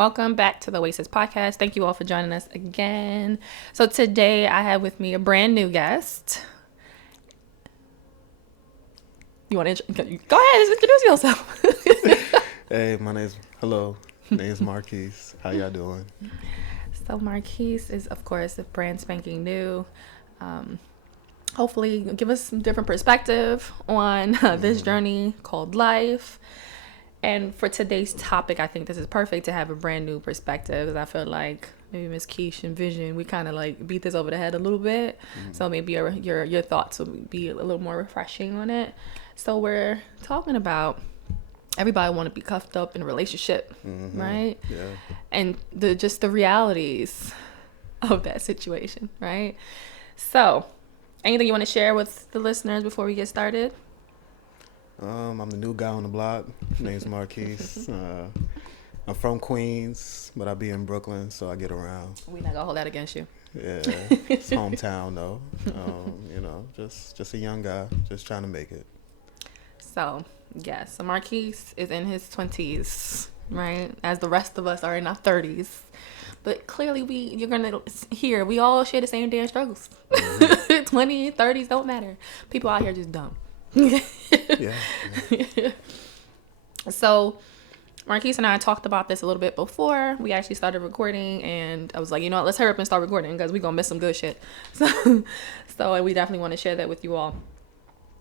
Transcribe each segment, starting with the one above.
Welcome back to the Oasis podcast. Thank you all for joining us again. So today I have with me a brand new guest. You want to go ahead and introduce yourself? Hey, hello. My name is Marquis. How y'all doing? So Marquis is, of course, a brand spanking new. Hopefully give us some different perspective on this journey called life. And for today's topic, I think this is perfect to have a brand new perspective, because I feel like maybe Miss Keish and Vision, we kind of like beat this over the head a little bit. So maybe your thoughts will be a little more refreshing on it. So we're talking about everybody want to be cuffed up in a relationship, right? Yeah. And the realities of that situation, right? So anything you want to share with the listeners before we get started? I'm the new guy on the block. My name's Marquis. I'm from Queens, but I be in Brooklyn, so I get around. We're not gonna hold that against you. Yeah, it's hometown though. Just a young guy, just trying to make it. So Marquis is in his 20s, right? As the rest of us are in our 30s. But clearly you're gonna hear we all share the same damn struggles. 20s, 30s don't matter. People out here just dumb. Yeah. So Marquis and I talked about this a little bit before we actually started recording, and I was like, you know what, let's hurry up and start recording because we're gonna miss some good shit. So we definitely want to share that with you all.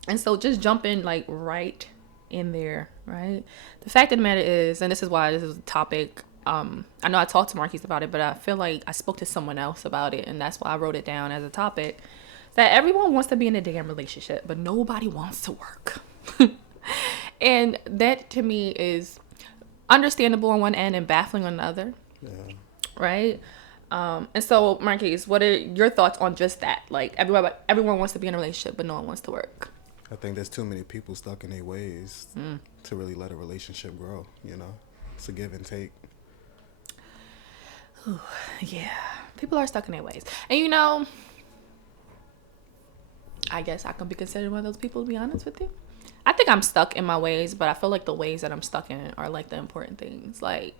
And so just jumping like right in there, right? The fact of the matter is, and this is why this is a topic, I know I talked to Marquis about it, but I feel like I spoke to someone else about it, and that's why I wrote it down as a topic. That everyone wants to be in a damn relationship, but nobody wants to work. And that to me is understandable on one end and baffling on the other. Yeah. Right? And so, Marquis, what are your thoughts on just that? Like, everyone wants to be in a relationship, but no one wants to work. I think there's too many people stuck in their ways to really let a relationship grow, you know? It's a give and take. Ooh, yeah. People are stuck in their ways. And you know, I guess I can be considered one of those people, to be honest with you. I think I'm stuck in my ways, but I feel like the ways that I'm stuck in are like the important things. Like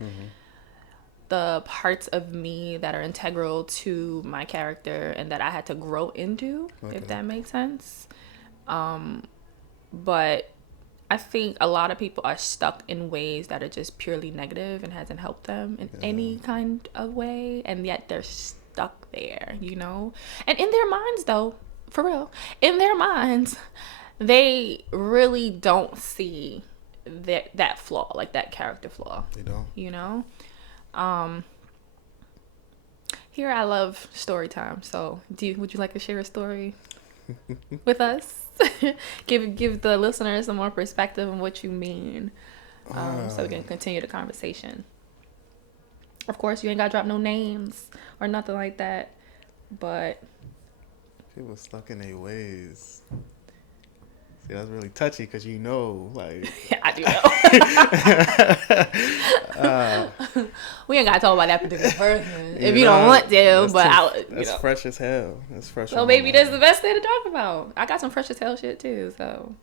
the parts of me that are integral to my character and that I had to grow into, if that makes sense. But I think a lot of people are stuck in ways that are just purely negative and hasn't helped them in any kind of way. And yet they're stuck there, you know? And in their minds, though, for real, in their minds, they really don't see that flaw, like that character flaw. They don't. You know? Here I love story time. So would you like to share a story with us? give the listeners some more perspective on what you mean, so we can continue the conversation. Of course, you ain't gotta drop no names or nothing like that, but People stuck in their ways. See, that's really touchy because you know, like... I do know. We ain't gotta talk about that particular person if you don't want to, but that's fresh as hell. That's fresh. So maybe that's the best thing to talk about. I got some fresh as hell shit too, so...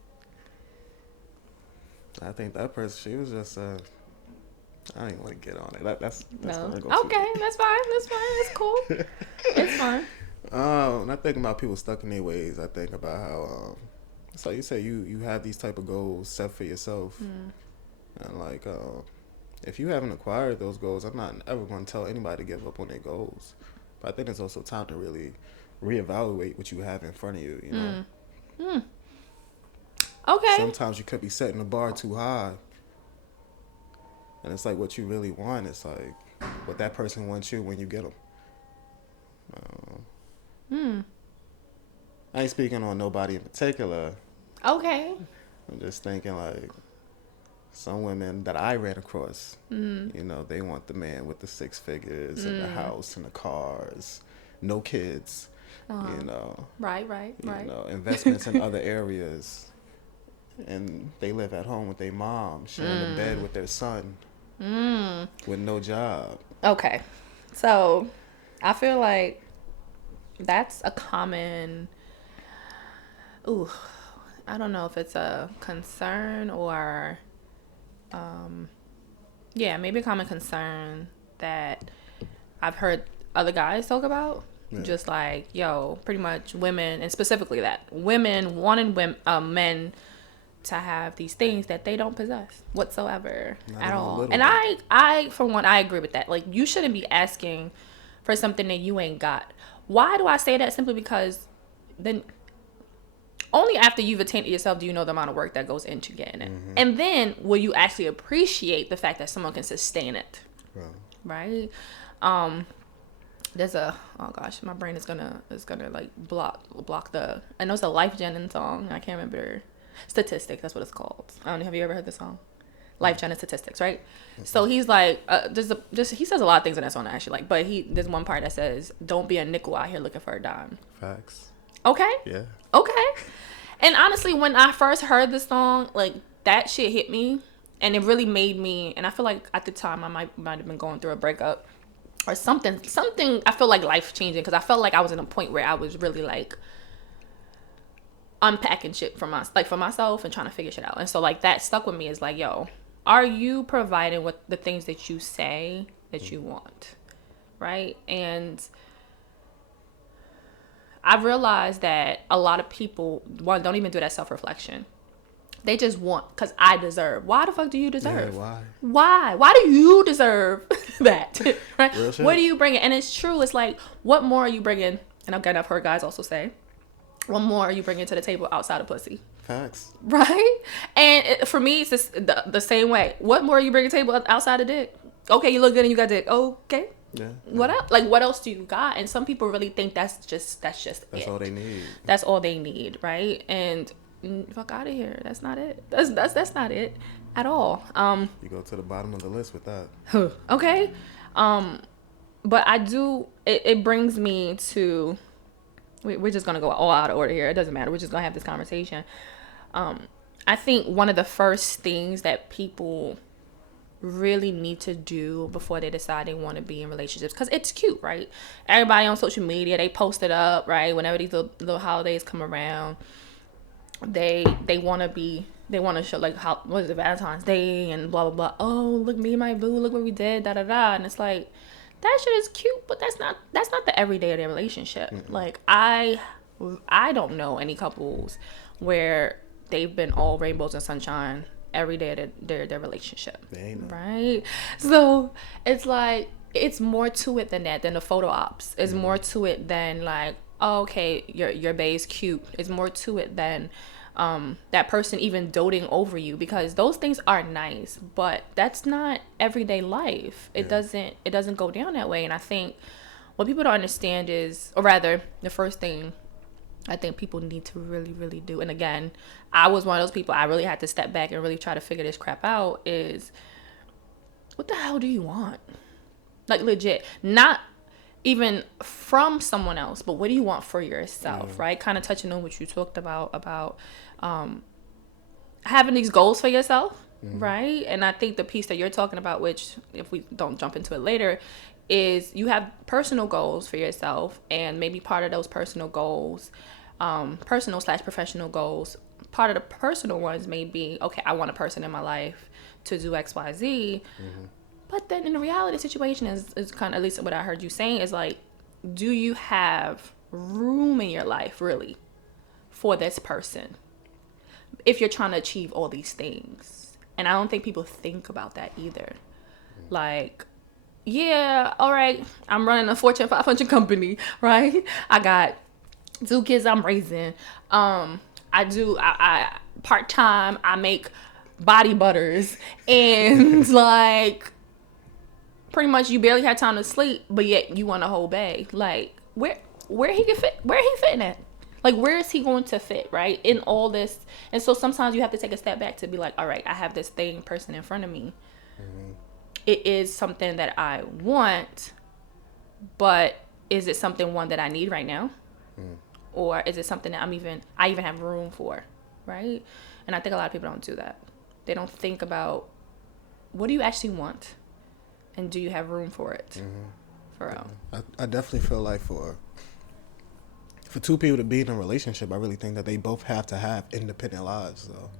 I think that person, she was just I ain't want to get on it. That's no. gonna go Okay, that's fine. It's cool. It's fine. When I think about people stuck in their ways, I think about how so you say you have these type of goals set for yourself, and like if you haven't acquired those goals, I'm not ever going to tell anybody to give up on their goals. But I think it's also time to really reevaluate what you have in front of you. You know. Okay. Sometimes you could be setting the bar too high. And it's like what you really want. It's like what that person wants you when you get them. I ain't speaking on nobody in particular. Okay. I'm just thinking like some women that I ran across, you know, they want the man with the 6 figures and the house and the cars, no kids, you know. Right. You know, investments in other areas. And they live at home with their mom, sharing the bed with their son, with no job. Okay. So, I feel like that's a common... I don't know if it's a concern or... maybe a common concern that I've heard other guys talk about. Yeah. Just like, yo, pretty much women, and specifically that women wanting men to have these things that they don't possess whatsoever at all. And I, for one, I agree with that. Like, you shouldn't be asking for something that you ain't got. Why do I say that? Simply because then only after you've attained it yourself do you know the amount of work that goes into getting it. Mm-hmm. And then will you actually appreciate the fact that someone can sustain it. Right? There's oh gosh, my brain is gonna like block the, I know it's a Life Jennings song. I can't remember. Statistics, that's what it's called. I don't know, have you ever heard the song? Life Jennings Statistics, right? Mm-hmm. So he's like, he says a lot of things in that song I actually like, but there's one part that says, "Don't be a nickel out here looking for a dime." Facts. Okay. Yeah. Okay. And honestly, when I first heard the song, like, that shit hit me, and it really made me. And I feel like at the time I might have been going through a breakup or something. I feel like life changing, because I felt like I was in a point where I was really like unpacking shit for myself and trying to figure shit out. And so like that stuck with me, is like, yo, are you providing what the things that you say that you want, right? And I've realized that a lot of people, one, don't even do that self-reflection. They just want, because I deserve. Why the fuck do you deserve? Yeah, why do you deserve that? Right? What do you bring? And it's true. It's like, what more are you bringing? And again, I've heard guys also say, what more are you bringing to the table outside of pussy? Facts. Right? And for me, it's just the same way. What more are you bringing to the table outside of dick? Okay, you look good and you got dick. Okay. Yeah. What else? Like, what else do you got? And some people really think that's it. All they need. That's all they need, right? And fuck out of here. That's not it. That's not it at all. You go to the bottom of the list with that. Okay. But I do. It brings me to. We're just gonna go all out of order here. It doesn't matter. We're just gonna have this conversation. I think one of the first things that people really need to do before they decide they want to be in relationships, because it's cute, right? Everybody on social media, they post it up, right? Whenever these little holidays come around, they want to show, like, how, what is it, Valentine's Day and blah blah blah. Oh, look, me and my boo, look what we did, da da da. And it's like, that shit is cute, but that's not the everyday of their relationship. Mm-hmm. Like, I don't know any couples where they've been all rainbows and sunshine every day of their relationship. They ain't no. Right? So it's like, it's more to it than that, than the photo ops. It's more to it than like, oh, okay, your bae's cute. It's more to it than that person even doting over you, because those things are nice, but that's not everyday life. It doesn't go down that way. And I think what people don't understand is, or rather, the first thing I think people need to really, really do, and again, I was one of those people, I really had to step back and really try to figure this crap out, is, what the hell do you want? Like, legit. Not even from someone else, but what do you want for yourself, right? Kind of touching on what you talked about having these goals for yourself, right? And I think the piece that you're talking about, which if we don't jump into it later, is you have personal goals for yourself, and maybe part of those personal goals, personal/professional goals, part of the personal ones may be, okay, I want a person in my life to do X, Y, Z. But then in the reality situation is kind of, at least what I heard you saying, is like, do you have room in your life really for this person if you're trying to achieve all these things? And I don't think people think about that either. Like, yeah, all right, I'm running a Fortune 500 company, right? I got 2 kids I'm raising. I part-time, I make body butters, and like, pretty much you barely had time to sleep, but yet you want a whole bag. Like, where he can fit? Where he fitting at? Like, where is he going to fit, right, in all this? And so sometimes you have to take a step back to be like, all right, I have this person in front of me. It is something that I want, but is it something that I need right now? Or is it something that I even have room for, right? And I think a lot of people don't do that. They don't think about, what do you actually want? And do you have room for it? For real. I definitely feel like for 2 people to be in a relationship, I really think that they both have to have independent lives, though.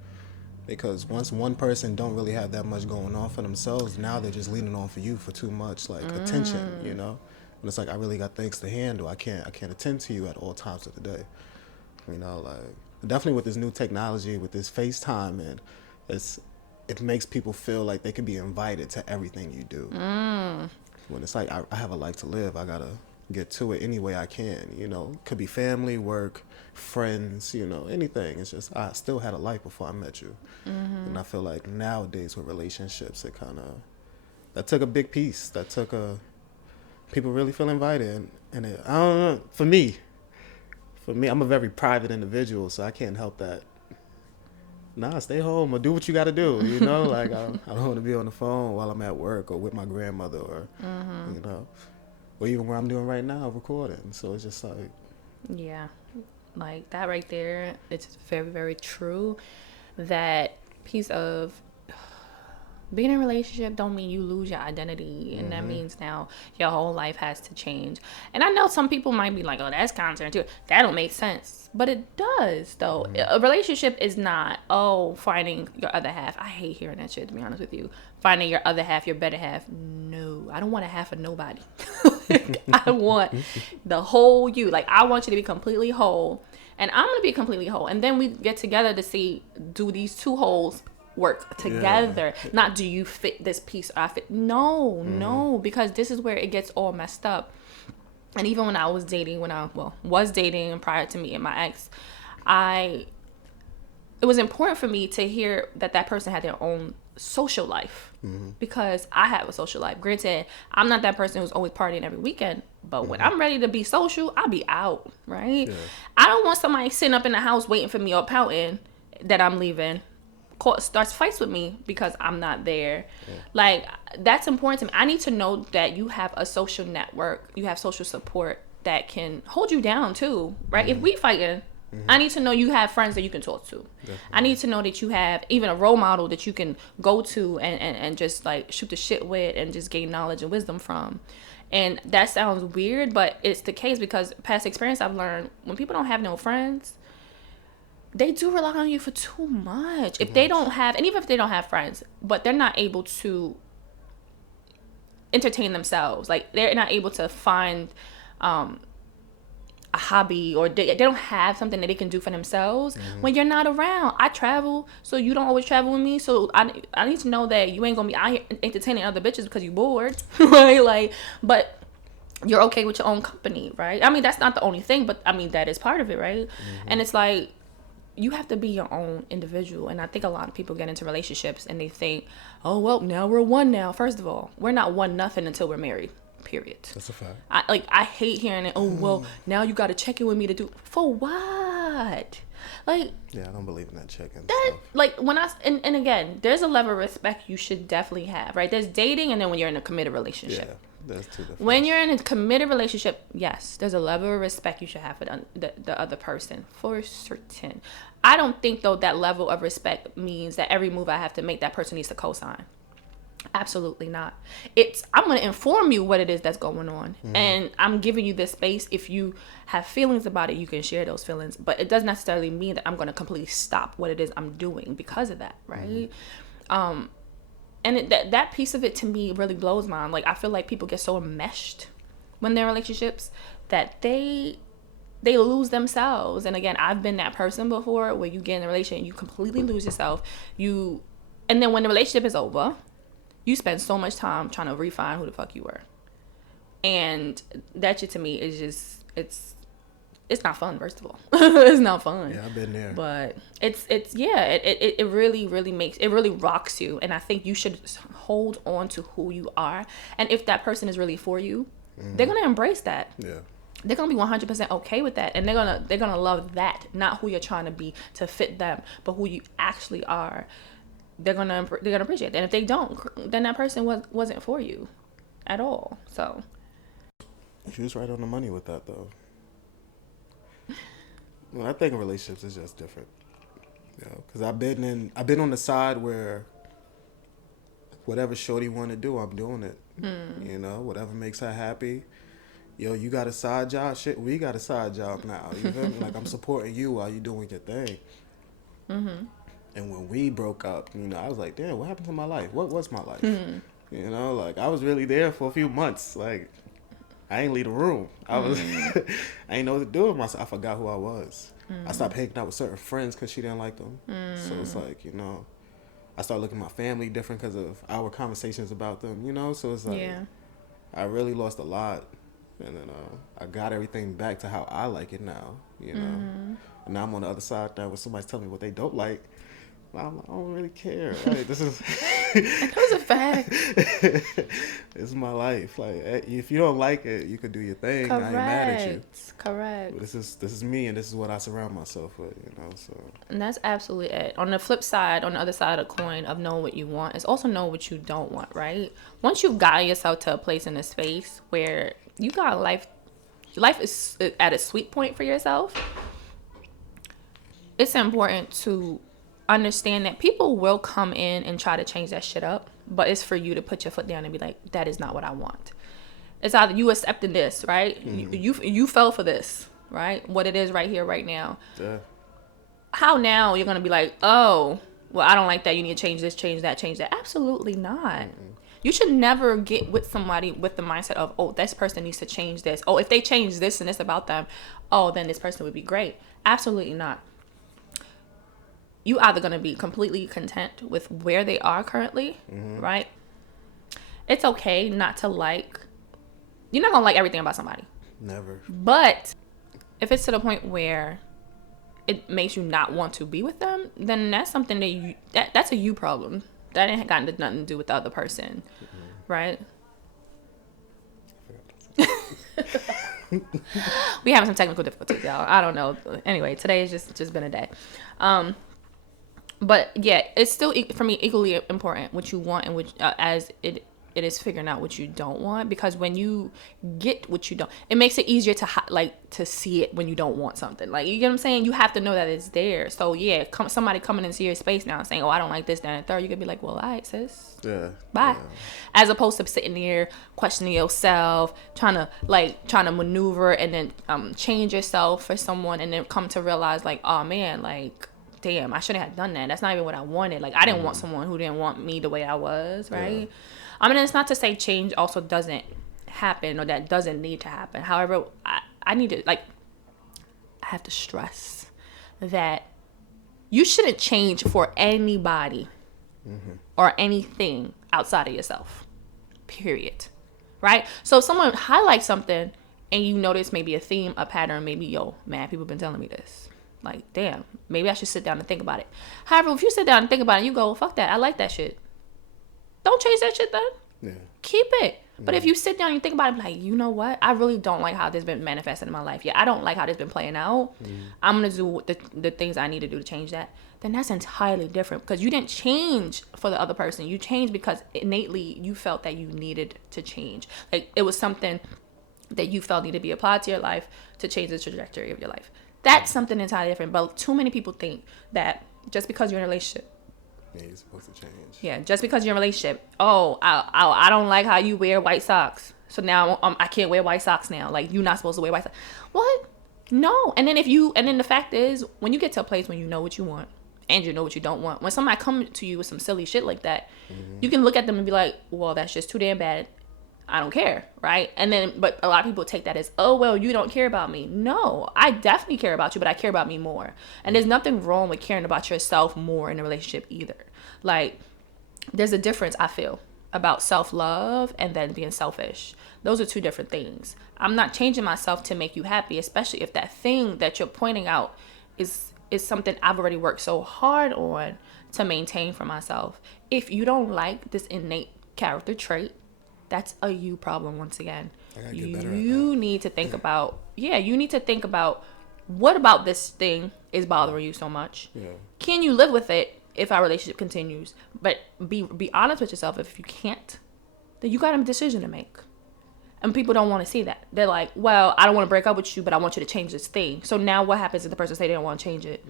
Because once one person don't really have that much going on for themselves, now they're just leaning on for you for too much like attention, you know. And it's like, I really got things to handle. I can't attend to you at all times of the day. You know, like definitely with this new technology, with this FaceTime, and it makes people feel like they can be invited to everything you do. When it's like, I have a life to live. I gotta get to it any way I can. You know, could be family, work, friends, you know, anything. It's just, I still had a life before I met you. And I feel like nowadays with relationships, it kind of, that took a big piece. That took people really feel invited. And I don't know, for me, I'm a very private individual, so I can't help that. Nah, stay home or do what you got to do. You know, like I don't want to be on the phone while I'm at work or with my grandmother or, you know, or even where I'm doing right now, recording. So it's just like. Yeah, like that right there, it's very, very true. That piece of being in a relationship don't mean you lose your identity, and that means now your whole life has to change. And I know some people might be like, oh, that's counterintuitive, that don't make sense, but it does though. A relationship is not finding your other half. I hate hearing that shit, to be honest with you. Finding your other half, your better half. No, I don't want a half of nobody. I want the whole you. Like, I want you to be completely whole, and I'm gonna be completely whole, and then we get together to see, do these two wholes work together? Not, do you fit this piece or I fit? No, because this is where it gets all messed up. And even when I was dating, was dating prior to meeting my ex, it was important for me to hear that person had their own social life, because I have a social life. Granted, I'm not that person who's always partying every weekend, but when I'm ready to be social, I'll be out, right? I don't want somebody sitting up in the house waiting for me or pouting that I'm leaving, starts fights with me because I'm not there. Like, that's important to me. I need to know that you have a social network, you have social support that can hold you down too, right? If we fighting, I need to know you have friends that you can talk to. Definitely. I need to know that you have even a role model that you can go to and just like shoot the shit with and just gain knowledge and wisdom from. And that sounds weird, but it's the case, because past experience I've learned, when people don't have no friends, they do rely on you for too much. If they don't have, and even if they don't have friends, but they're not able to entertain themselves, like they're not able to find a hobby, or they don't have something that they can do for themselves when you're not around. I travel, so you don't always travel with me, so I need to know that you ain't gonna be out here entertaining other bitches because you bored, right? Like, but you're okay with your own company, right? I mean, that's not the only thing, but I mean, that is part of it, right? And it's like, you have to be your own individual. And I think a lot of people get into relationships and they think, oh, well, now we're one now. First of all, we're not one nothing until we're married, period. That's a fact. I hate hearing it. Oh, well, now you got to check in with me to do, for what? Like, yeah, I don't believe in that check-in that stuff. Like, when and again, there's a level of respect you should definitely have, right? There's dating, and then when you're in a committed relationship. Yeah. That's two different. When you're in a committed relationship, yes, there's a level of respect you should have for the other person, for certain. I don't think, though, that level of respect means that every move I have to make, that person needs to co-sign. Absolutely not. I'm going to inform you what it is that's going on, and I'm giving you this space. If you have feelings about it, you can share those feelings, but it doesn't necessarily mean that I'm going to completely stop what it is I'm doing because of that, right? And that piece of it, to me, really blows my mind. Like, I feel like people get so enmeshed when they're in relationships that they lose themselves. And again, I've been that person before, where you get in a relationship and you completely lose yourself. And then when the relationship is over, you spend so much time trying to refine who the fuck you were. And that shit, to me, is just, it's not fun, first of all. It's not fun. Yeah, I've been there. But it really, really it really rocks you. And I think you should hold on to who you are. And if that person is really for you, they're going to embrace that. Yeah. They're going to be 100% okay with that. And they're going to love that, not who you're trying to be to fit them, but who you actually are. They're going to appreciate that. And if they don't, then that person wasn't for you at all. So she was right on the money with that, though. Well, I think in relationships is just different, because I've been on the side where whatever shorty want to do, I'm doing it. Whatever makes her happy. You got a side job? Shit, we got a side job now. You feel me? Like, I'm supporting you while you doing your thing. And when we broke up, you know, I was like, damn, what happened to my life? What was my life? You know, like, I was really there for a few months. Like, I ain't leave the room. I was, I ain't know what to do with myself. I forgot who I was. I stopped hanging out with certain friends because she didn't like them. So it's like, you know, I started looking at my family different because of our conversations about them, you know? So it's like, I really lost a lot. And then I got everything back to how I like it now, you know? And now I'm on the other side now when somebody's telling me what they don't like. I'm like, I don't really care. Like, this is... That was a fact. It's my life. Like, if you don't like it, you can do your thing. Correct. I ain't mad at you. Correct. But this is me, and this is what I surround myself with, you know. So. And that's absolutely it. On the flip side, on the other side of the coin of knowing what you want, is also know what you don't want. Right? Once you've gotten yourself to a place in a space where you got life is at a sweet point for yourself, it's important to understand that people will come in and try to change that shit up, but it's for you to put your foot down and be like, that is not what I want. It's either you accepting this, right? You fell for this, right? What it is right here, right now. Yeah. How now you're gonna be like, oh, well, I don't like that. You need to change this, change that, change that. Absolutely not. You should never get with somebody with the mindset of, oh, this person needs to change this. Oh, if they change this and this about them, oh, then this person would be great. Absolutely not. You either going to be completely content with where they are currently, right? It's okay not to like, you're not going to like everything about somebody. Never. But if it's to the point where it makes you not want to be with them, then that's something that's a you problem. That ain't got nothing to do with the other person, right? We having some technical difficulties, y'all. I don't know. Anyway, today has just been a day. But yeah, it's still for me equally important what you want and which as it is figuring out what you don't want, because when you get what you don't, it makes it easier to see it when you don't want something. Like, you get what I'm saying? You have to know that it's there. So yeah, somebody coming into your space now and saying, "Oh, I don't like this, that, and the third," you could be like, "Well, all right, sis, yeah, bye." Yeah. As opposed to sitting there questioning yourself, trying to maneuver and then change yourself for someone, and then come to realize like, oh man, like, damn, I shouldn't have done that. That's not even what I wanted. Like, I didn't want someone who didn't want me the way I was, right? Yeah. I mean, it's not to say change also doesn't happen or that doesn't need to happen. However, I need to, like, I have to stress that you shouldn't change for anybody or anything outside of yourself, period, right? So if someone highlights something and you notice maybe a theme, a pattern, maybe, yo, man, people have been telling me this. Like, damn, maybe I should sit down and think about it. However, if you sit down and think about it and you go, fuck that, I like that shit, don't change that shit then. Yeah. Keep it. But if you sit down and you think about it, like, you know what? I really don't like how this been manifested in my life. Yeah, I don't like how this been playing out. I'm going to do the things I need to do to change that. Then that's entirely different, because you didn't change for the other person. You changed because innately you felt that you needed to change. Like, it was something that you felt needed to be applied to your life to change the trajectory of your life. That's something entirely different. But too many people think that just because you're in a relationship, you're supposed to change. Yeah, just because you're in a relationship. Oh, I don't like how you wear white socks, so now I can't wear white socks now. Like, you're not supposed to wear white socks. What? No. And then the fact is, when you get to a place when you know what you want and you know what you don't want, when somebody comes to you with some silly shit like that, you can look at them and be like, well, that's just too damn bad. I don't care, right? And then, but a lot of people take that as, oh, well, you don't care about me. No, I definitely care about you, but I care about me more. And there's nothing wrong with caring about yourself more in a relationship either. Like, there's a difference, I feel, about self-love and then being selfish. Those are two different things. I'm not changing myself to make you happy, especially if that thing that you're pointing out is something I've already worked so hard on to maintain for myself. If you don't like this innate character trait, that's a you problem once again. You need to think about, you need to think about, what about this thing is bothering you so much? Yeah. Can you live with it if our relationship continues? But be honest with yourself. If you can't, then you got a decision to make. And people don't want to see that. They're like, well, I don't want to break up with you, but I want you to change this thing. So now what happens if the person say they don't want to change it?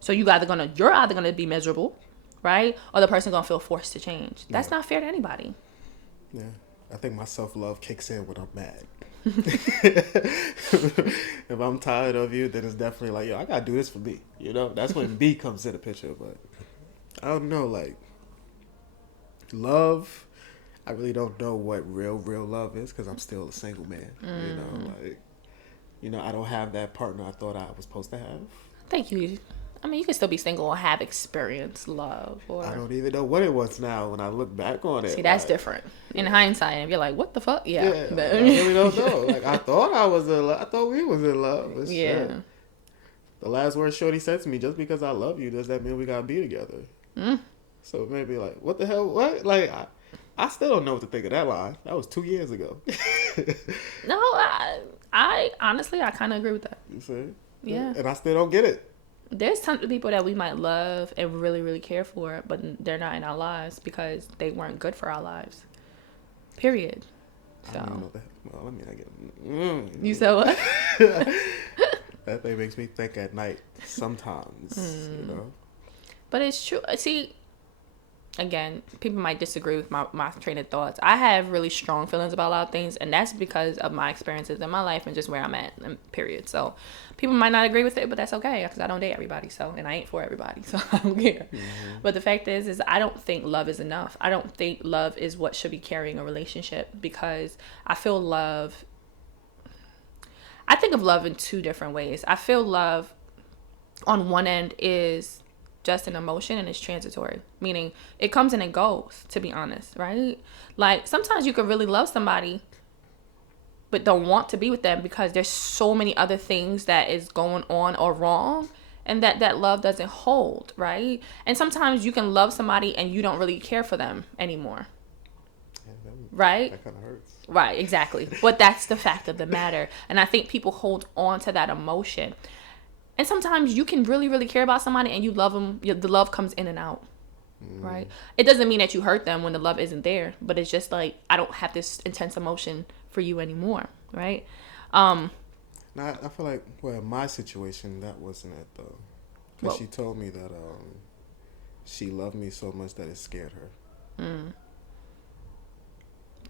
So you're either gonna be miserable, right? Or the person gonna feel forced to change. That's not fair to anybody. Yeah. I think my self-love kicks in when I'm mad. If I'm tired of you, then it's definitely like, yo, I gotta do this for me. You know, that's when B comes in the picture. But I don't know, like, love. I really don't know what real love is because I'm still a single man. You know, like, I don't have that partner I thought I was supposed to have. Thank you. I mean, you can still be single and have experienced love. Or I don't even know what it was now when I look back on it. See, that's different. In hindsight, and you're like, what the fuck? Yeah. I really don't know. Like, I thought I was in love. I thought we was in love. But yeah. Shit. The last word Shorty said to me, just because I love you, does that mean we gotta be together? So maybe like, what the hell? What? Like, I still don't know what to think of that line. That was 2 years ago. No, I honestly, I kind of agree with that. You see? Yeah. And I still don't get it. There's tons of people that we might love and really, really care for, but they're not in our lives because they weren't good for our lives. Period. So. I don't know that. Well, I mean, I get. You said what? That thing makes me think at night sometimes, you know. But it's true. See, again, people might disagree with my train of thoughts. I have really strong feelings about a lot of things, and that's because of my experiences in my life and just where I'm at, period. So people might not agree with it, but that's okay because I don't date everybody, and I ain't for everybody, so I don't care. But the fact is I don't think love is enough. I don't think love is what should be carrying a relationship because I think of love in two different ways. I feel love on one end is just an emotion and it's transitory, meaning it comes and it goes, to be honest, right? Like sometimes you could really love somebody but don't want to be with them because there's so many other things that is going on or wrong and that love doesn't hold, right? And sometimes you can love somebody and you don't really care for them anymore. Right? That kind of hurts. Right, exactly. But that's the fact of the matter. And I think people hold on to that emotion. And sometimes you can really, really care about somebody and you love them. The love comes in and out, right? It doesn't mean that you hurt them when the love isn't there. But it's just like, I don't have this intense emotion for you anymore, right? Now, I feel like, well, in my situation, that wasn't it, though. Because she told me that she loved me so much that it scared her.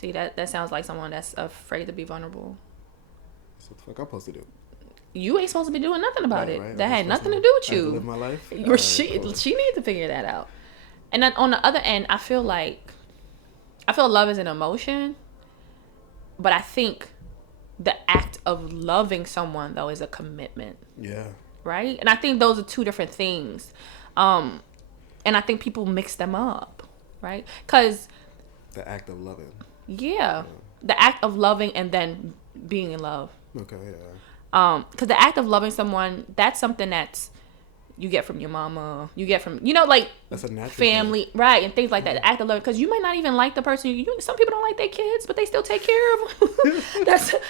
See, that sounds like someone that's afraid to be vulnerable. That's what the fuck I'm supposed to do. You ain't supposed to be doing nothing about it. Right. That had nothing to do with you. Live my life. She needs to figure that out. And then on the other end, I feel love is an emotion, but I think the act of loving someone though is a commitment. Yeah. Right? And I think those are two different things. And I think people mix them up, right? Because the act of loving. Yeah. The act of loving and then being in love. Okay, yeah. Because the act of loving someone, that's something that's you get from your mama, you get from, like that's a natural family, thing. Right, and things like that. The act of loving, because you might not even like the person. Some people don't like their kids, but they still take care of them.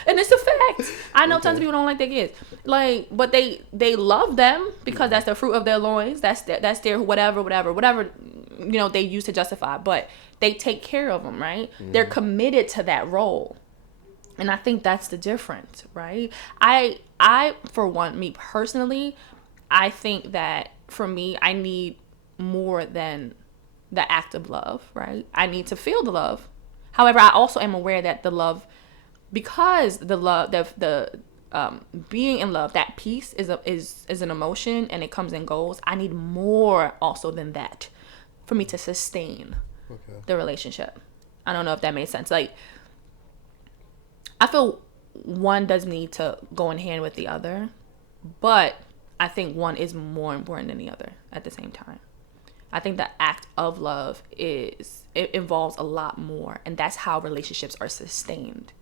And it's a fact. I know tons of people don't like their kids, but they love them because that's the fruit of their loins. That's their whatever they use to justify. But they take care of them, right? They're committed to that role. And I think that's the difference, right? I for one, me personally, I think that for me, I need more than the act of love, right? I need to feel the love. However, I also am aware that the love, because the love, the being in love, that peace is an emotion and it comes and goes. I need more also than that for me to sustain the relationship. I don't know if that made sense. Like, I feel one does need to go in hand with the other, but I think one is more important than the other at the same time. I think the act of love it involves a lot more, and that's how relationships are sustained,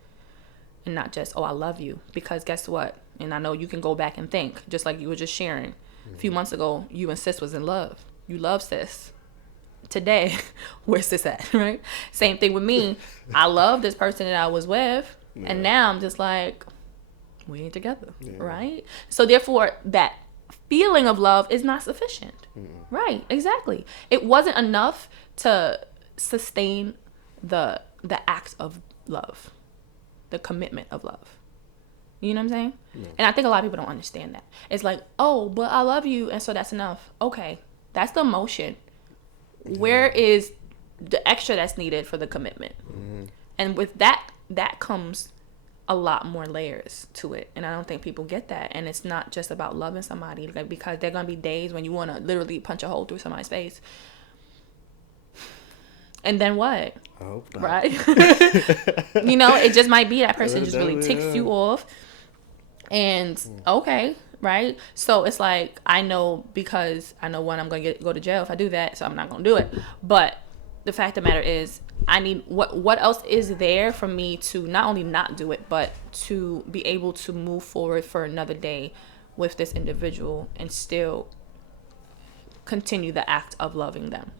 and not just, oh, I love you. Because guess what? And I know you can go back and think, just like you were just sharing. A few months ago, you and sis was in love. You love sis. Today, where's sis at, right? Same thing with me. I love this person that I was with, and now I'm just like, we ain't together, right? So therefore, that feeling of love is not sufficient. Right, exactly. It wasn't enough to sustain the act of love, the commitment of love. You know what I'm saying? And I think a lot of people don't understand that. It's like, oh, but I love you, and so that's enough. Okay, that's the emotion. Where is the extra that's needed for the commitment? And with that comes a lot more layers to it, and I don't think people get that. And it's not just about loving somebody, because there are gonna be days when you want to literally punch a hole through somebody's face, And then what? I hope not. Right? You know, it just might be that person just really ticks you off. And okay, right? So it's like, I know, because I know, one, I'm going to go to jail if I do that, so I'm not going to do it. But the fact of the matter is, I need, what else is there for me to not only not do it, but to be able to move forward for another day with this individual and still continue the act of loving them.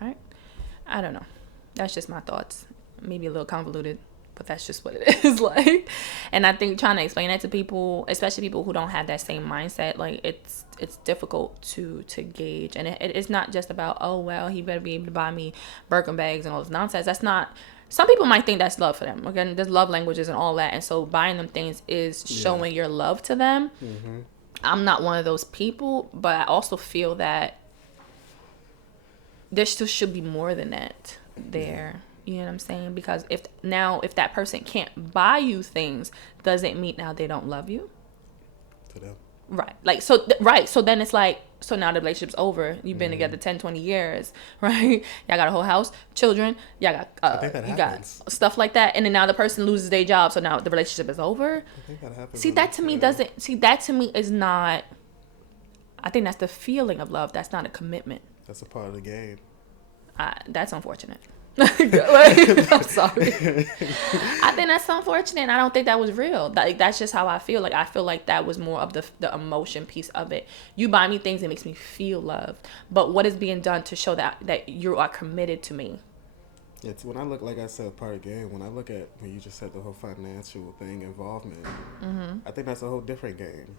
Right? I don't know. That's just my thoughts. Maybe a little convoluted, but that's just what it is. Like, and I think trying to explain that to people, especially people who don't have that same mindset, like, it's difficult to gauge. And it's not just about, oh, well, he better be able to buy me Birkin bags and all this nonsense. That's not. Some people might think that's love for them. Again, there's love languages and all that, and so buying them things is showing your love to them. I'm not one of those people, but I also feel that there still should be more than that there. You know what I'm saying? Because if that person can't buy you things, does it mean now they don't love you? To them. Right. Like, so, right. So then it's like, so now the relationship's over. You've been together 10, 20 years, right? Y'all got a whole house, children. Y'all got, I think that you happens. got stuff like that. And then now the person loses their job. So now the relationship is over. I think that happens. That to me is not, I think that's the feeling of love. That's not a commitment. That's a part of the game. That's unfortunate. I'm sorry. I think that's unfortunate. I don't think that was real. Like, that's just how I feel. Like, I feel like that was more of the emotion piece of it. You buy me things, it makes me feel loved. But what is being done to show that you are committed to me? It's when I look, like I said, part of the game. When I look at, when you just said the whole financial thing, involvement, I think that's a whole different game.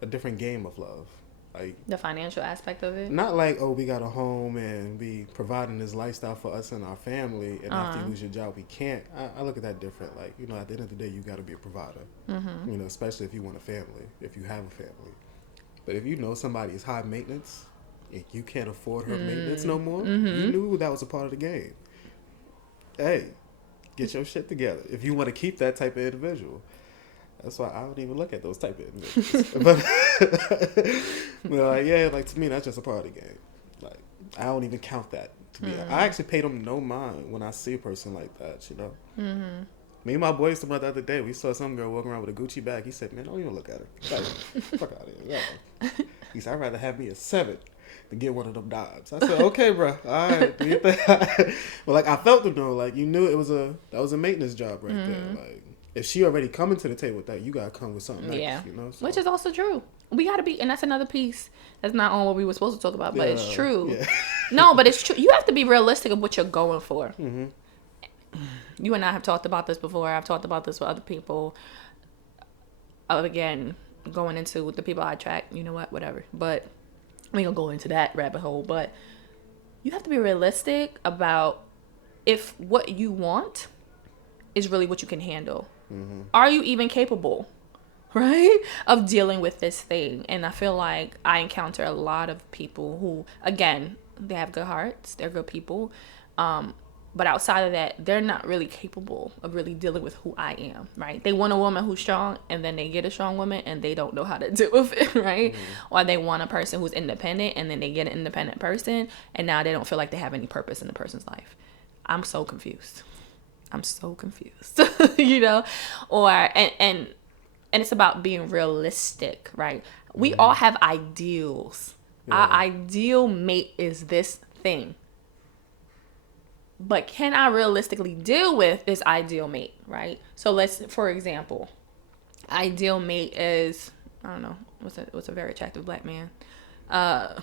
A different game of love. Like, the financial aspect of it. Not like, oh, we got a home and we providing this lifestyle for us and our family, and after you lose your job, we can't. I look at that different. Like, you know, at the end of the day, you got to be a provider. You know, especially if you want a family, if you have a family. But if you know somebody is high maintenance and you can't afford her maintenance no more, you knew that was a part of the game. Hey, get your shit together if you want to keep that type of individual. That's why I don't even look at those type of individuals. But like, yeah, like, to me, that's just a part of the game. Like, I don't even count that. To me, I actually pay them no mind when I see a person like that. You know, me and my boys talking about the other day. We saw some girl walking around with a Gucci bag. He said, "Man, don't even look at her. Like, fuck out of here." He said, "I'd rather have me a 7 than get one of them Dobbs." I said, "Okay, bro. All right, do your thing." But like, I felt it though. Like, you knew that was a maintenance job right there. Like, if she already coming to the table with that, you gotta come with something nice, you know? So. Which is also true. We gotta be, and that's another piece that's not on what we were supposed to talk about, but it's true. Yeah. No, but it's true. You have to be realistic of what you're going for. You and I have talked about this before. I've talked about this with other people. Again, going into the people I attract, you know what, whatever. But we ain't gonna go into that rabbit hole. But you have to be realistic about if what you want is really what you can handle. Are you even capable, right, of dealing with this thing? And I feel like I encounter a lot of people who, again, they have good hearts, they're good people, but outside of that, they're not really capable of really dealing with who I am, right? They want a woman who's strong, and then they get a strong woman, and they don't know how to deal with it, right? Or they want a person who's independent, and then they get an independent person, and now they don't feel like they have any purpose in the person's life. I'm so confused. You know, and it's about being realistic, right? We all have ideals. Our ideal mate is this thing, but can I realistically deal with this ideal mate, right? So for example, ideal mate is, I don't know, what's a very attractive black man? I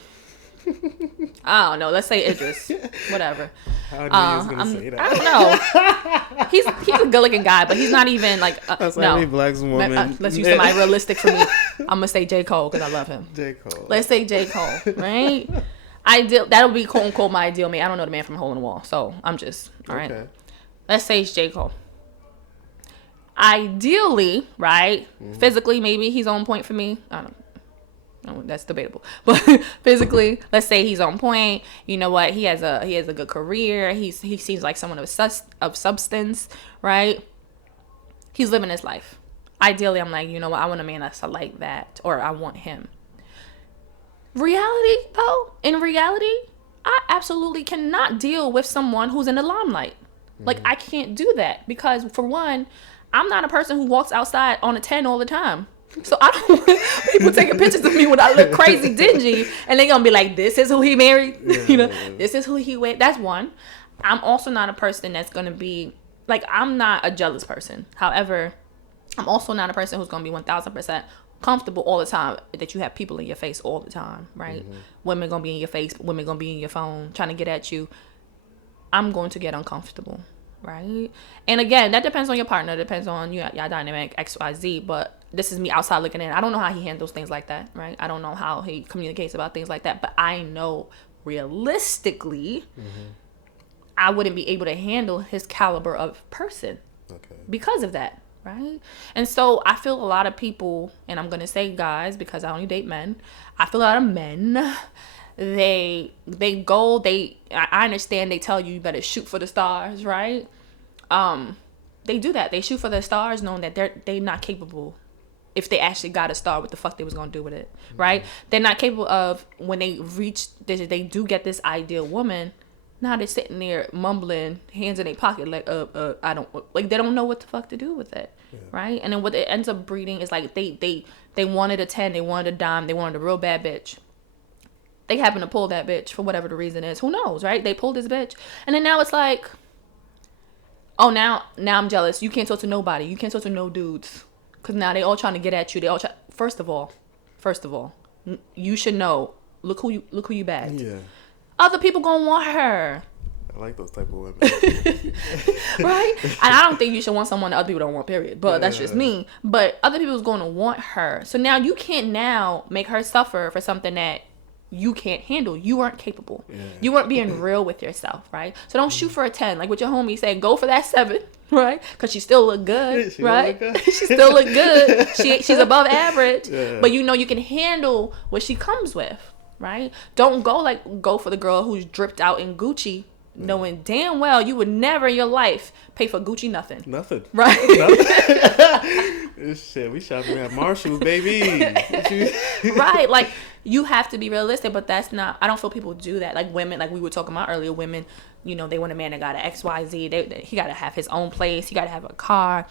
don't know. Let's say Idris. Whatever. How knew you was gonna say that? I don't know. He's a good looking guy, but he's not even like that's no. Like black woman. Let's use somebody realistic for me. I'm gonna say J. Cole because I love him. J. Cole. Let's say J. Cole, right? That'll be quote unquote my ideal mate. I don't know the man from a hole in the wall, so I'm just all right. Okay. Let's say it's J. Cole. Ideally, right? Physically, maybe he's on point for me. I don't know. No, that's debatable. But physically, let's say he's on point. You know what? He has a good career. He seems like someone of substance, right? He's living his life. Ideally, I'm like, you know what? I want a man that's like that, or I want him. In reality, I absolutely cannot deal with someone who's in the limelight. Like, I can't do that because, for one, I'm not a person who walks outside on a 10 all the time. So I don't want people taking pictures of me when I look crazy dingy, and they're gonna be like, this is who he married, this is who he went. That's one. I'm also not a person that's gonna be like, I'm not a jealous person. However, I'm also not a person who's gonna be 1000% comfortable all the time that you have people in your face all the time, right? Women gonna be in your face, women gonna be in your phone trying to get at you. I'm going to get uncomfortable, right? And again, that depends on your partner, depends on your dynamic, XYZ, but this is me outside looking in. I don't know how he handles things like that, right? I don't know how he communicates about things like that, but I know realistically, I wouldn't be able to handle his caliber of person because of that, right? And so I feel a lot of people, and I'm going to say guys because I only date men, I feel a lot of men, I understand they tell you better shoot for the stars, right? They do that. They shoot for the stars knowing that they're not capable. If they actually got a star, what the fuck they was gonna do with it, right? They're not capable of, when they they do get this ideal woman. Now they're sitting there mumbling, hands in their pocket, like I don't, like, they don't know what the fuck to do with it, right? And then what it ends up breeding is like they wanted a 10, they wanted a dime, they wanted a real bad bitch. They happen to pull that bitch for whatever the reason is. Who knows, right? They pulled this bitch. And then now it's like, oh, now I'm jealous. You can't talk to nobody. You can't talk to no dudes. Because now they all trying to get at you. They all First of all, you should know. Look who you bagged. Yeah. Other people gonna want her. I like those type of women. Right? And I don't think you should want someone that other people don't want, period. But that's just me. But other people's going to want her. So now you can't now make her suffer for something that you can't handle. You weren't capable. You weren't being real with yourself, right? So don't shoot for a 10. Like what your homie said, go for that 7, right? Because she still look good, right? She still look good. She's above average. But you know you can handle what she comes with, right? Don't go for the girl who's dripped out in Gucci, knowing damn well you would never in your life pay for Gucci nothing. Nothing. Right? Nothing. Shit, we shopping at Marshalls, baby. Right, like, you have to be realistic, but that's not, I don't feel people do that. Like women, like we were talking about earlier, women, you know, they want a man that got an XYZ. He got to have his own place. He got to have a car.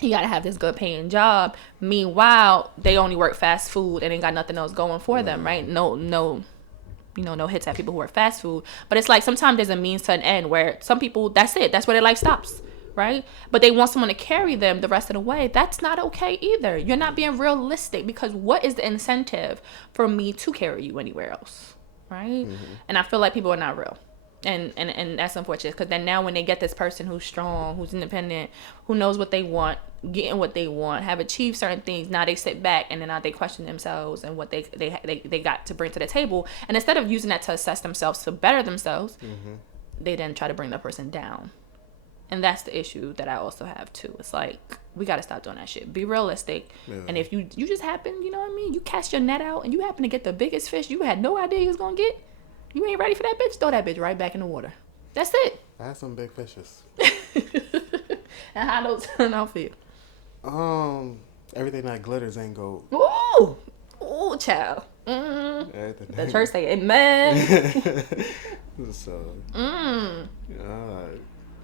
He got to have this good paying job. Meanwhile, they only work fast food and ain't got nothing else going for them, right? No, you know, no hits at people who work fast food. But it's like sometimes there's a means to an end where some people, that's it. That's where their life stops, right? But they want someone to carry them the rest of the way. That's not okay either. You're not being realistic, because what is the incentive for me to carry you anywhere else, right? And I feel like people are not real. And that's unfortunate, because then now when they get this person who's strong, who's independent, who knows what they want, getting what they want, have achieved certain things, now they sit back and then now they question themselves and what they got to bring to the table. And instead of using that to assess themselves, to better themselves, they then try to bring that person down. And that's the issue that I also have too. It's like, we got to stop doing that shit. Be realistic. And if you just happen, you know what I mean, you cast your net out and you happen to get the biggest fish you had no idea you was gonna get, you ain't ready for that bitch, throw that bitch right back in the water. That's it. I had some big fishes. And how those turn out for you? Everything that glitters ain't gold. Ooh, child. The church say amen. So,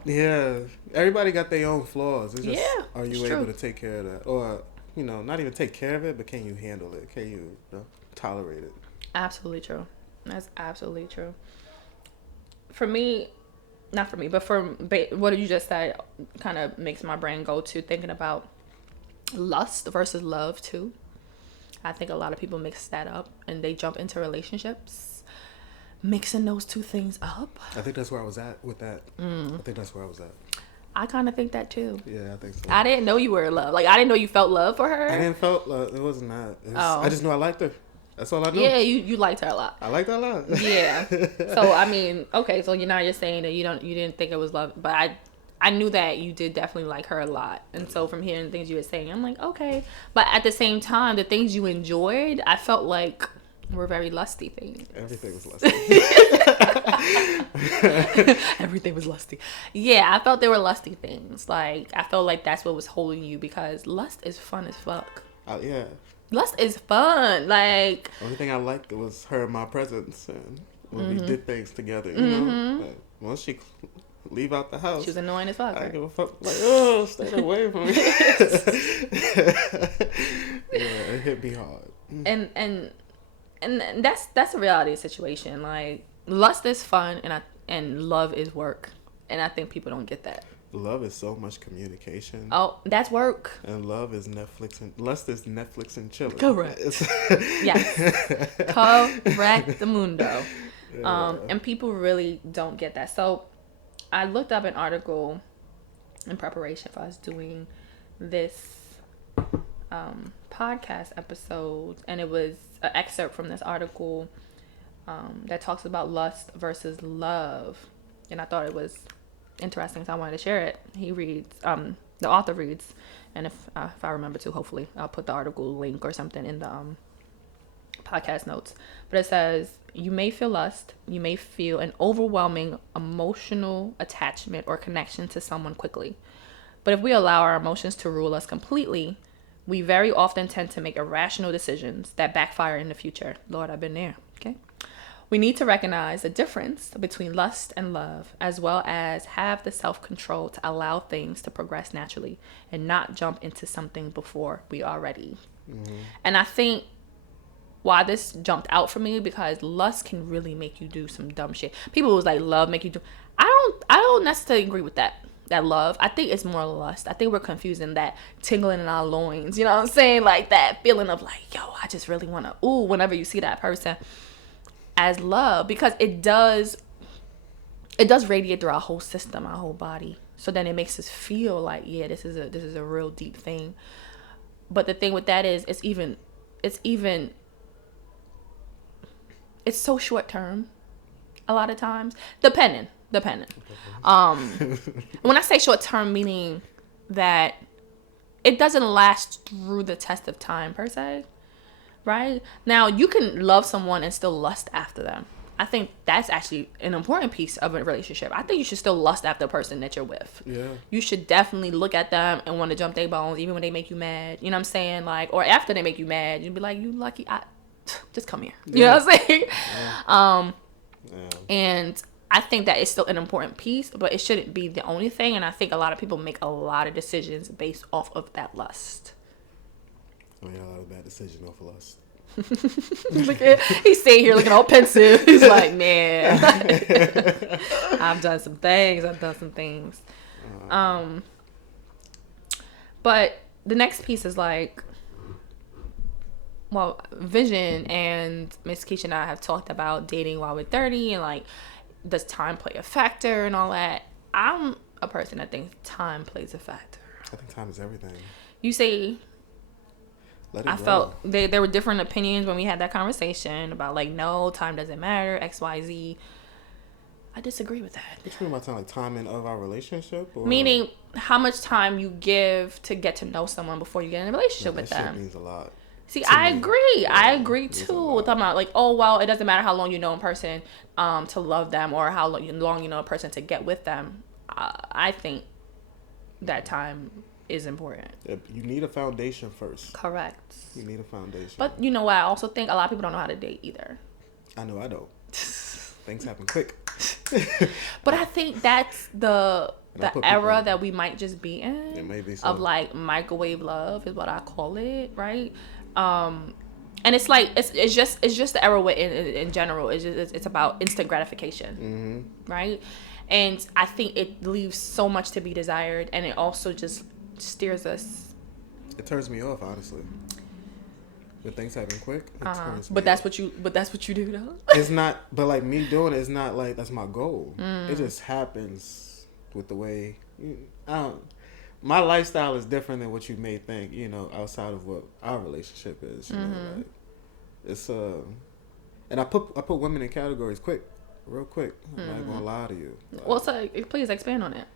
yeah, everybody got their own flaws. It's just, are you able to take care of that? Or, you know, not even take care of it, but can you handle it? Can you tolerate it? Absolutely true. That's absolutely true. For me, not for me, but for what you just said, kind of makes my brain go to thinking about lust versus love too. I think a lot of people mix that up and they jump into relationships mixing those two things up. I think that's where I was at with that. I think that's where I was at. I kind of think that too. Yeah, I think so. I didn't know you were in love. Like, I didn't know you felt love for her. I didn't felt love. It wasn't that. I just knew I liked her. That's all I knew. Yeah, you liked her a lot. I liked her a lot. Yeah. So I mean, okay, so you're saying that you didn't think it was love, but I knew that you did definitely like her a lot. And so from hearing the things you were saying, I'm like, okay. But at the same time, the things you enjoyed, I felt like were very lusty things. Everything was lusty. Everything was lusty. Yeah, I felt they were lusty things. Like, I felt like that's what was holding you, because lust is fun as fuck. Yeah. Lust is fun. Like, the only thing I liked was her in my presence, and when we did things together, you know. But once she leave out the house, she was annoying as fuck. I give a fuck. Like, oh, stay away from me. Yeah, it hit me hard. And that's a reality situation. Like, lust is fun, and love is work, and I think people don't get that. Love is so much communication. Oh, that's work. And love is Netflix and lust is Netflix and chilling. Correct. Yes. Correct the mundo. Yeah. And people really don't get that. So I looked up an article in preparation for us doing this podcast episode, and it was an excerpt from this article that talks about lust versus love, and I thought it was interesting, so I wanted to share it. He reads, the author reads, and if I remember to, hopefully I'll put the article link or something in the podcast notes. But it says, you may feel lust, you may feel an overwhelming emotional attachment or connection to someone quickly. But if we allow our emotions to rule us completely, we very often tend to make irrational decisions that backfire in the future. Lord, I've been there. Okay. We need to recognize the difference between lust and love, as well as have the self-control to allow things to progress naturally and not jump into something before we are ready. And I think why this jumped out for me, because lust can really make you do some dumb shit. People was like, love make you do. I don't necessarily agree with that love. I think it's more lust. I think we're confusing that tingling in our loins. You know what I'm saying? Like that feeling of like, yo, I just really want to, ooh, whenever you see that person, as love, because it does radiate through our whole system, our whole body. So then it makes us feel like, yeah, this is a real deep thing. But the thing with that is it's so short term a lot of times, depending. When I say short term, meaning that it doesn't last through the test of time per se. Right? Now, you can love someone and still lust after them. I think that's actually an important piece of a relationship. I think you should still lust after the person that you're with. Yeah. You should definitely look at them and want to jump their bones, even when they make you mad. You know what I'm saying? Like, or after they make you mad, you'd be like, you lucky. Just come here. You know what I'm saying? Yeah. And I think that is still an important piece, but it shouldn't be the only thing. And I think a lot of people make a lot of decisions based off of that lust. Oh, yeah, a lot of bad decisions off of lust. He's sitting here looking all pensive. He's like, man, I've done some things. But the next piece is like, well, Vision and Miss Keisha and I have talked about dating while we're 30 and like, does time play a factor and all that? I'm a person that thinks time plays a factor. I think time is everything. You say... I felt there were different opinions when we had that conversation about like, no, time doesn't matter, XYZ. I disagree with that. What you mean by time? Like timing of our relationship? Or? Meaning how much time you give to get to know someone before you get in a relationship with them. That shit means a lot. See, I agree. Yeah, I agree too. Talking about like, oh, well, it doesn't matter how long you know a person to love them or how long you know a person to get with them. I think that time is important. You need a foundation first. Correct. You need a foundation. But you know what? I also think a lot of people don't know how to date either. I know I don't. Things happen quick. But I think that's the era that we might just be in. It may be so. Of like microwave love is what I call it, right? And it's like it's just the era we're in general. It's about instant gratification, right? And I think it leaves so much to be desired, and it also just steers us. It turns me off, honestly. When things happen quick, it turns me But that's off. what you do though. It's not, but like me doing it is not like that's my goal. It just happens with the way. My lifestyle is different than what you may think. You know, outside of what our relationship is. You know, like it's and I put women in categories real quick. I'm not gonna lie to you. Well, so please expand on it.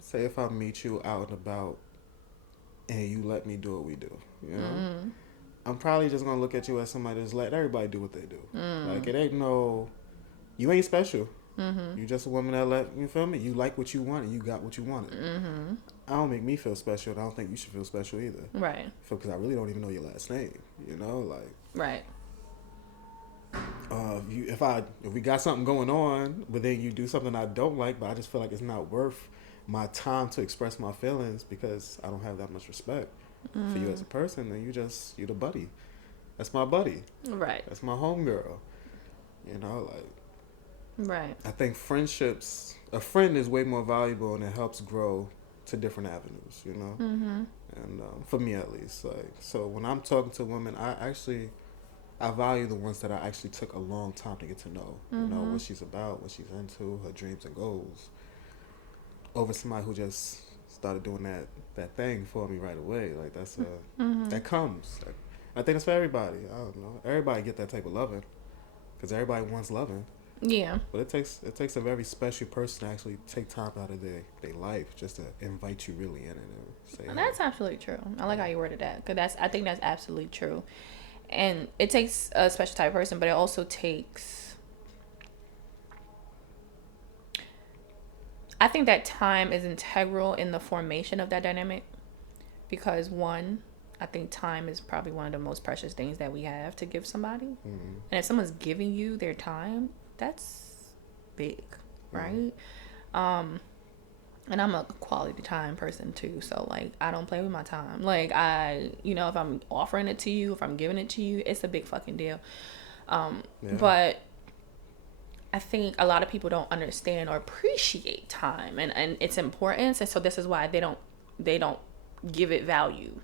Say if I meet you out and about and you let me do what we do, you know, I'm probably just gonna look at you as somebody that's let everybody do what they do. Like it ain't you ain't special. You just a woman that you feel me? You like what you want and you got what you wanted. I don't make me feel special, and I don't think you should feel special either. Right. Because I really don't even know your last name, you know, like. Right. If we got something going on, but then you do something I don't like, but I just feel like it's not worth my time to express my feelings because I don't have that much respect for you as a person, then you the buddy. That's my buddy. Right. That's my homegirl. You know, like. Right. I think a friend is way more valuable and it helps grow to different avenues, you know? Mm-hmm. And for me at least, like, so when I'm talking to women, I value the ones that I actually took a long time to get to know. You know, what she's about, what she's into, her dreams and goals. Over somebody who just started doing that thing for me right away. Like, that comes. Like, I think it's for everybody. I don't know. Everybody get that type of loving. Because everybody wants loving. Yeah. But it takes a very special person to actually take time out of their life just to invite you really in and say. And that's absolutely true. I like how you worded that, because I think that's absolutely true. And it takes a special type of person, but it also takes. I think that time is integral in the formation of that dynamic, because one, I think time is probably one of the most precious things that we have to give somebody. And if someone's giving you their time, that's big, right? And I'm a quality time person too, so like I don't play with my time. Like if I'm offering it to you, if I'm giving it to you, it's a big fucking deal. But I think a lot of people don't understand or appreciate time and its importance, and so this is why they don't give it value.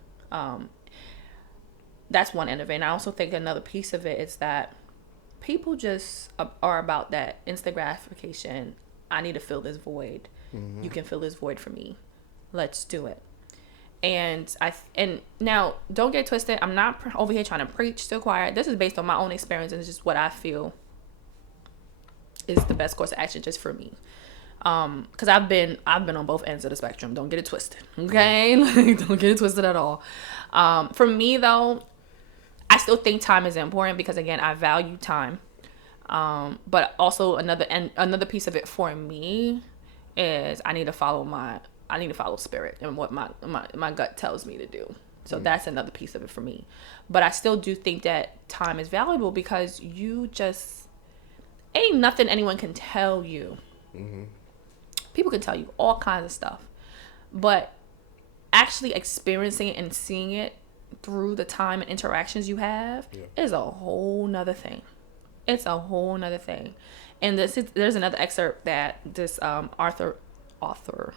That's one end of it. And I also think another piece of it is that people just are about that instant gratification. I need to fill this void. You can fill this void for me. Let's do it. And now don't get twisted. I'm not over here trying to preach to the choir. This is based on my own experience and it's just what I feel is the best course of action just for me. Because I've been on both ends of the spectrum. Don't get it twisted. Okay, like, don't get it twisted at all. For me though, I still think time is important because again, I value time. But also another piece of it for me is I need to follow spirit and what my gut tells me to do. So that's another piece of it for me. But I still do think that time is valuable because you just ain't nothing anyone can tell you. People can tell you all kinds of stuff, but actually experiencing it and seeing it through the time and interactions you have is a whole nother thing. It's a whole nother thing. And there's another excerpt that this author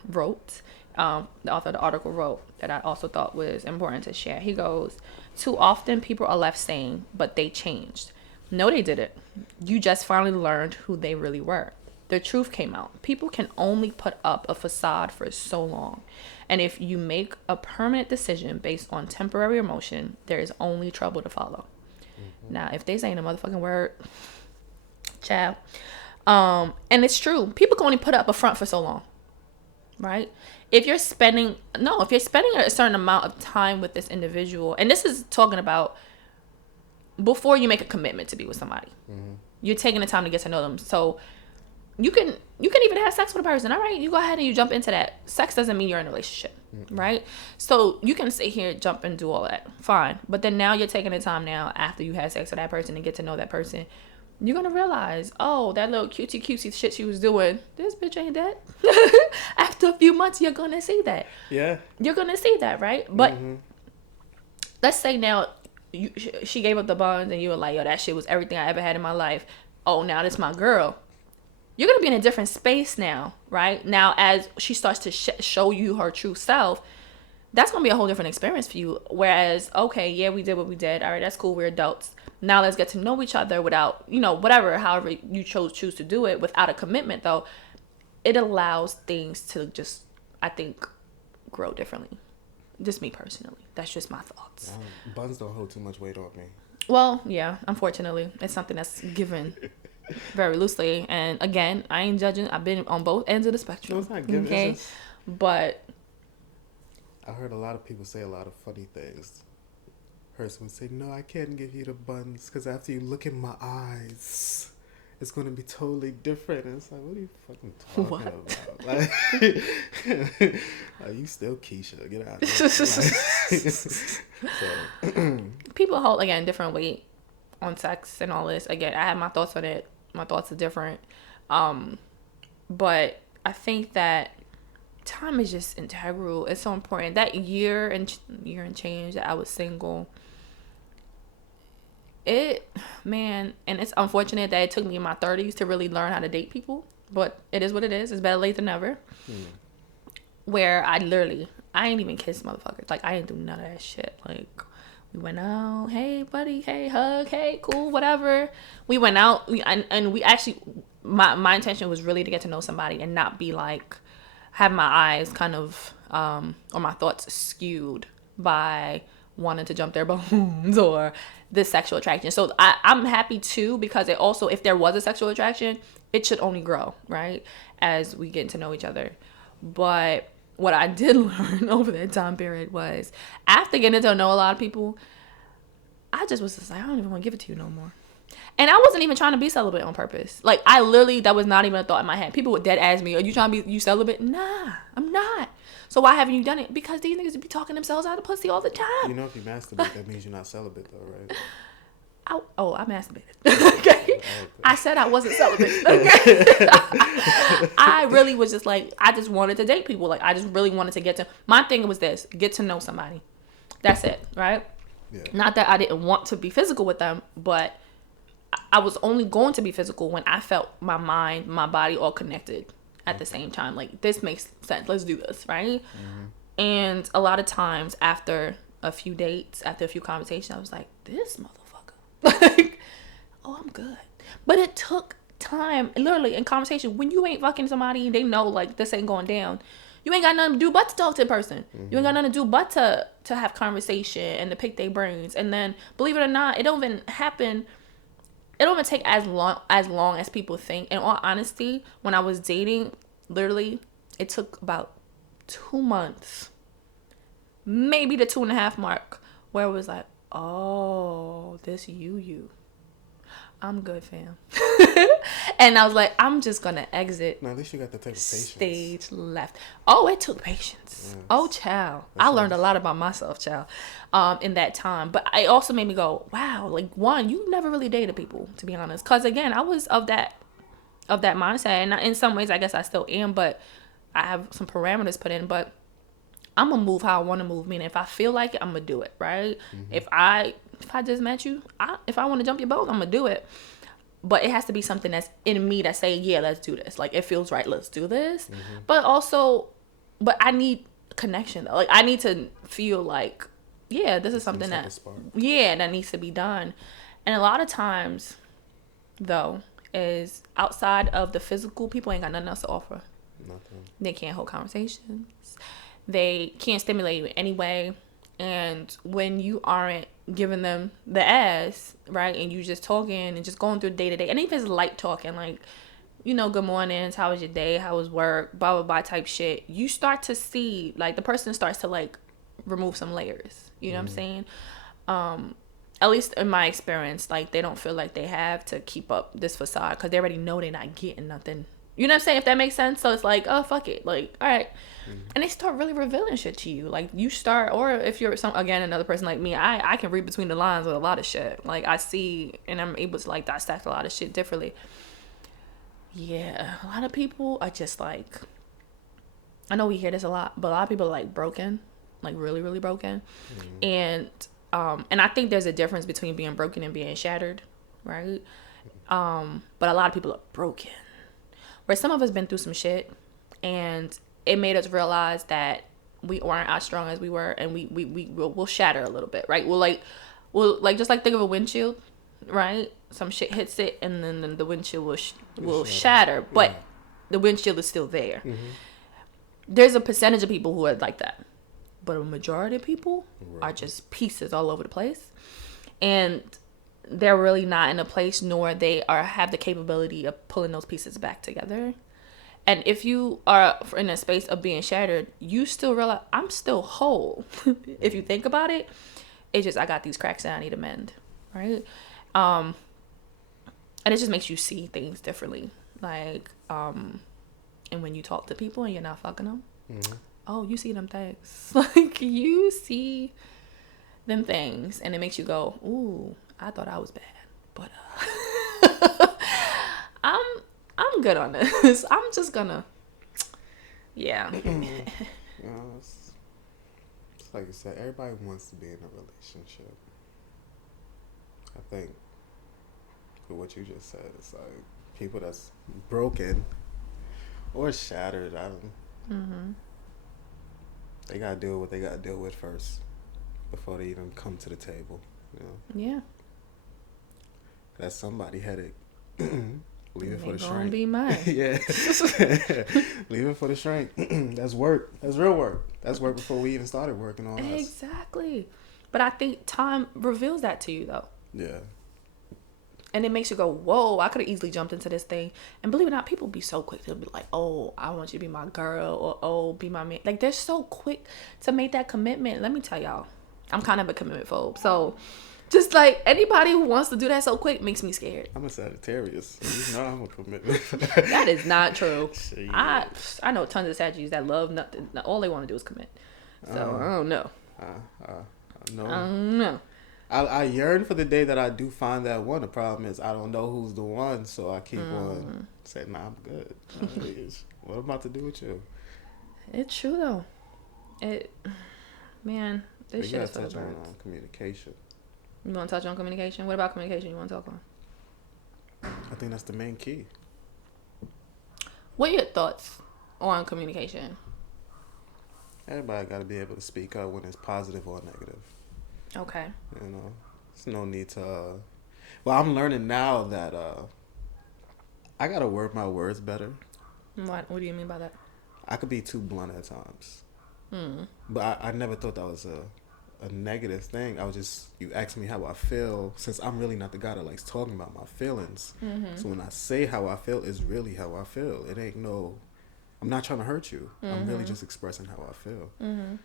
wrote. The author of the article wrote that I also thought was important to share. He goes, "Too often people are left saying, but they changed. No, they didn't. You just finally learned who they really were. The truth came out. People can only put up a facade for so long. And if you make a permanent decision based on temporary emotion, there is only trouble to follow." Now, if they saying a motherfucking word, child. And it's true. People can only put up a front for so long, right? If you're spending a certain amount of time with this individual, and this is talking about before you make a commitment to be with somebody, you're taking the time to get to know them. So you can even have sex with a person. All right, you go ahead and you jump into that. Sex doesn't mean you're in a relationship, right? So you can sit here, jump and do all that, fine. But then now you're taking the time now after you had sex with that person and get to know that person. You're gonna realize, oh, that little cutesy shit she was doing, this bitch ain't that. After a few months, you're gonna see that. Yeah. You're gonna see that, right? But let's say now she gave up the buns and you were like, yo, that shit was everything I ever had in my life. Oh, now this my girl. You're going to be in a different space now, right? Now, as she starts to show you her true self, that's going to be a whole different experience for you. Whereas, okay, yeah, we did what we did. All right, that's cool. We're adults. Now let's get to know each other without, however you choose to do it without a commitment, though. It allows things to just, I think, grow differently. Just me personally. That's just my thoughts. Buns don't hold too much weight on me. Well, yeah, unfortunately. It's something that's given very loosely. And again, I ain't judging. I've been on both ends of the spectrum. No, it's not given. Okay? But I heard a lot of people say a lot of funny things. Heard someone say, "No, I can't give you the buns because after you look in my eyes, it's going to be totally different." And it's like, what are you fucking talking about? Like, are you still Keisha? Get out of here. people hold, again, different weight on sex and all this. Again, I have my thoughts on it. My thoughts are different. But I think that time is just integral. It's so important. That year and change that I was single, and it's unfortunate that it took me in my 30s to really learn how to date people. But it is what it is. It's better late than never. Where I ain't even kiss motherfuckers. Like, I ain't do none of that shit. Like, we went out, hey buddy, hey hug, hey cool, whatever. We went out, and we actually, my intention was really to get to know somebody and not be like, have my eyes kind of, or my thoughts skewed by wanting to jump their bones or this sexual attraction. So I'm happy too, because it also, if there was a sexual attraction, it should only grow, right, as we get to know each other. But what I did learn over that time period was, after getting to know a lot of people, I just was just like, I don't even want to give it to you no more. And I wasn't even trying to be celibate on purpose. Like, I literally, that was not even a thought in my head. People would dead ask me, are you trying to be, you celibate? Nah, I'm not. So why haven't you done it? Because these niggas be talking themselves out of pussy all the time. You know, if you masturbate, that means you're not celibate though, right? I masturbated. Okay. I said I wasn't celibate. Okay. I really was just like, I just wanted to date people. Like, I just really wanted to my thing was this, get to know somebody. That's it, right? Yeah. Not that I didn't want to be physical with them, but I was only going to be physical when I felt my mind, my body all connected at the same time. Like, this makes sense. Let's do this, right? And a lot of times after a few dates, after a few conversations, I was like, this motherfucker. Like, oh, I'm good. But it took time, literally, in conversation. When you ain't fucking somebody, they know, like, this ain't going down. You ain't got nothing to do but to talk to the person. You ain't got nothing to do but to have conversation and to pick their brains. And then, believe it or not, it don't even happen. It don't even take as long as people think. In all honesty, when I was dating, literally, it took about 2 months, maybe the 2.5 mark, where it was like, oh, this you. I'm good, fam. And I was like, I'm just gonna exit. No, at least you got the type of patience. Stage left. Oh, it took patience. Yes. Oh, child. I learned a lot about myself, child, in that time. But it also made me go, wow, like, one, you never really dated people, to be honest. Because, again, I was of that mindset. And in some ways, I guess I still am. But I have some parameters put in. But I'm going to move how I want to move. Meaning, if I feel like it, I'm going to do it, right? If I just met you, if I want to jump your boat, I'm going to do it. But it has to be something that's in me that say, yeah, let's do this. Like, it feels right. Let's do this. But I need connection, though. Like, I need to feel like, yeah, this is something that needs to be done. And a lot of times, though, is outside of the physical, people ain't got nothing else to offer. Nothing. They can't hold conversations. They can't stimulate you in any way. And when you aren't giving them the ass, right, and you just talking and just going through day to day, and even if it's light talking, like, good mornings, how was your day, how was work, blah blah blah type shit, you start to see, like, the person starts to, like, remove some layers. You know what I'm saying? At least in my experience, like, they don't feel like they have to keep up this facade because they already know they're not getting nothing. You know what I'm saying? If that makes sense. So it's like, oh, fuck it. Like, all right. And they start really revealing shit to you. Like, you start, or if you're another person like me, I can read between the lines with a lot of shit. Like, I see, and I'm able to, like, dissect a lot of shit differently. Yeah. A lot of people are just, like, I know we hear this a lot, but a lot of people are, like, broken. Like, really, really broken. And I think there's a difference between being broken and being shattered, right? But a lot of people are broken. Where some of us been through some shit, and it made us realize that we weren't as strong as we were, and we'll shatter a little bit, right? We'll just like think of a windshield, right? Some shit hits it, and then the windshield will shatter, but the windshield is still there. There's a percentage of people who are like that, but a majority of people are just pieces all over the place, and they're really not in a place, nor they have the capability of pulling those pieces back together. And if you are in a space of being shattered, you still realize, I'm still whole. If you think about it, it's just, I got these cracks that I need to mend, right? And it just makes you see things differently. Like, and when you talk to people and you're not fucking them, oh, you see them things. Like, you see them things, and it makes you go, ooh, I thought I was bad. But I'm good on this. I'm just gonna, yeah. It's like you said, everybody wants to be in a relationship. I think with what you just said, it's like people that's broken or shattered. They gotta deal with what they gotta deal with first before they even come to the table. Yeah. That's somebody headache. Leave it for the Gonna shrink. be mine. Yeah. Leave it for the shrink. That's work. That's real work. That's work before we even started working on us. Exactly. But I think time reveals that to you, though. Yeah. And it makes you go, whoa, I could have easily jumped into this thing. And believe it or not, people be so quick to be like, oh, I want you to be my girl, or oh, be my man. Like, they're so quick to make that commitment. Let me tell y'all, I'm kind of a commitment phobe. So just like anybody who wants to do that so quick makes me scared. I'm a Sagittarius. You know I'm a commitment. That is not true. Shit. I know tons of Sagittarius that love nothing. All they want to do is commit. So I don't know. No. I don't know. I yearn for the day that I do find that one. The problem is I don't know who's the one, so I keep on saying, nah, I'm good. What I'm about to do with you? It's true, though. Man, this shit is for the touch on communication. You want to touch on communication? What about communication you want to talk on? I think that's the main key. What are your thoughts on communication? Everybody got to be able to speak up when it's positive or negative. Okay. There's no need to. Well, I'm learning now that I gotta word my words better. What do you mean by that? I could be too blunt at times. But I never thought that was a negative thing. I was just, you asked me how I feel, since I'm really not the guy that likes talking about my feelings. So when I say how I feel, it's really how I feel. It ain't I'm not trying to hurt you. I'm really just expressing how I feel. And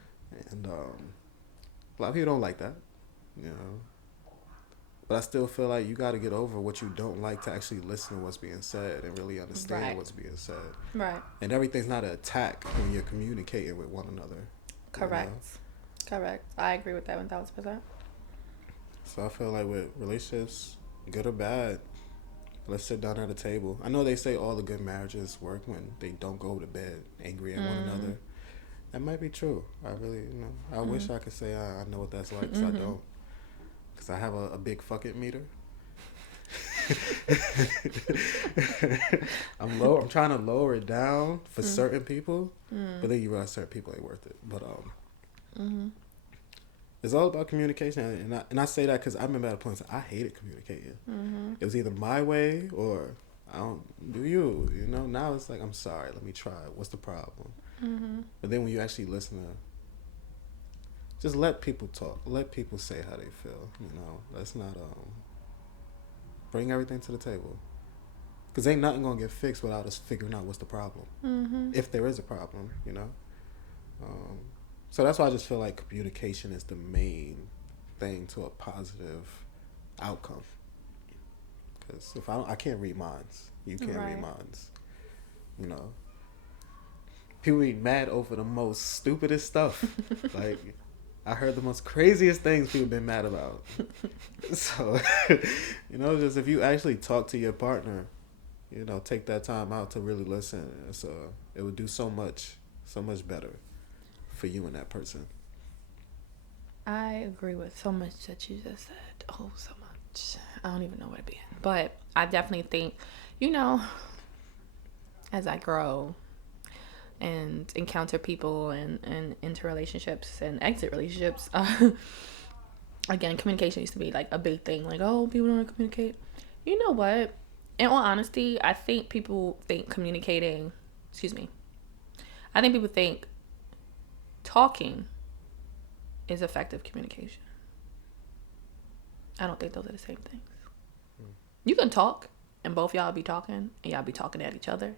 a lot of people don't like that, but I still feel like you got to get over what you don't like to actually listen to what's being said and really understand what's being said. Right. And everything's not an attack when you're communicating with one another. Correct. Correct. I agree with that 1,000%. So I feel like with relationships, good or bad, let's sit down at a table. I know they say all the good marriages work when they don't go to bed angry at one another. That might be true. I really, I wish I could say I know what that's like, because I don't. Because I have a big fuck it meter. I'm trying to lower it down for certain people, but then you realize certain people ain't worth it. But it's all about communication, and I say that because I remember at a point I hated communicating. It was either my way or I don't do you. Now it's like, I'm sorry. Let me try. What's the problem? But then when you actually listen to, just let people talk. Let people say how they feel. Let's not bring everything to the table. Because ain't nothing going to get fixed without us figuring out what's the problem. If there is a problem, So that's why I just feel like communication is the main thing to a positive outcome. Because if I can't read minds. You can't read minds. People be mad over the most stupidest stuff. Like, I heard the most craziest things people been mad about. So, just if you actually talk to your partner, take that time out to really listen. So it would do so much better for you and that person. I agree with so much that you just said. Oh, so much. I don't even know where to begin. But I definitely think, as I grow and encounter people and enter relationships and exit relationships, again, communication used to be like a big thing. Like, oh, people don't want to communicate. You know what? In all honesty, I think people think I think people think talking is effective communication. I don't think those are the same things. You can talk and both y'all be talking and y'all be talking at each other.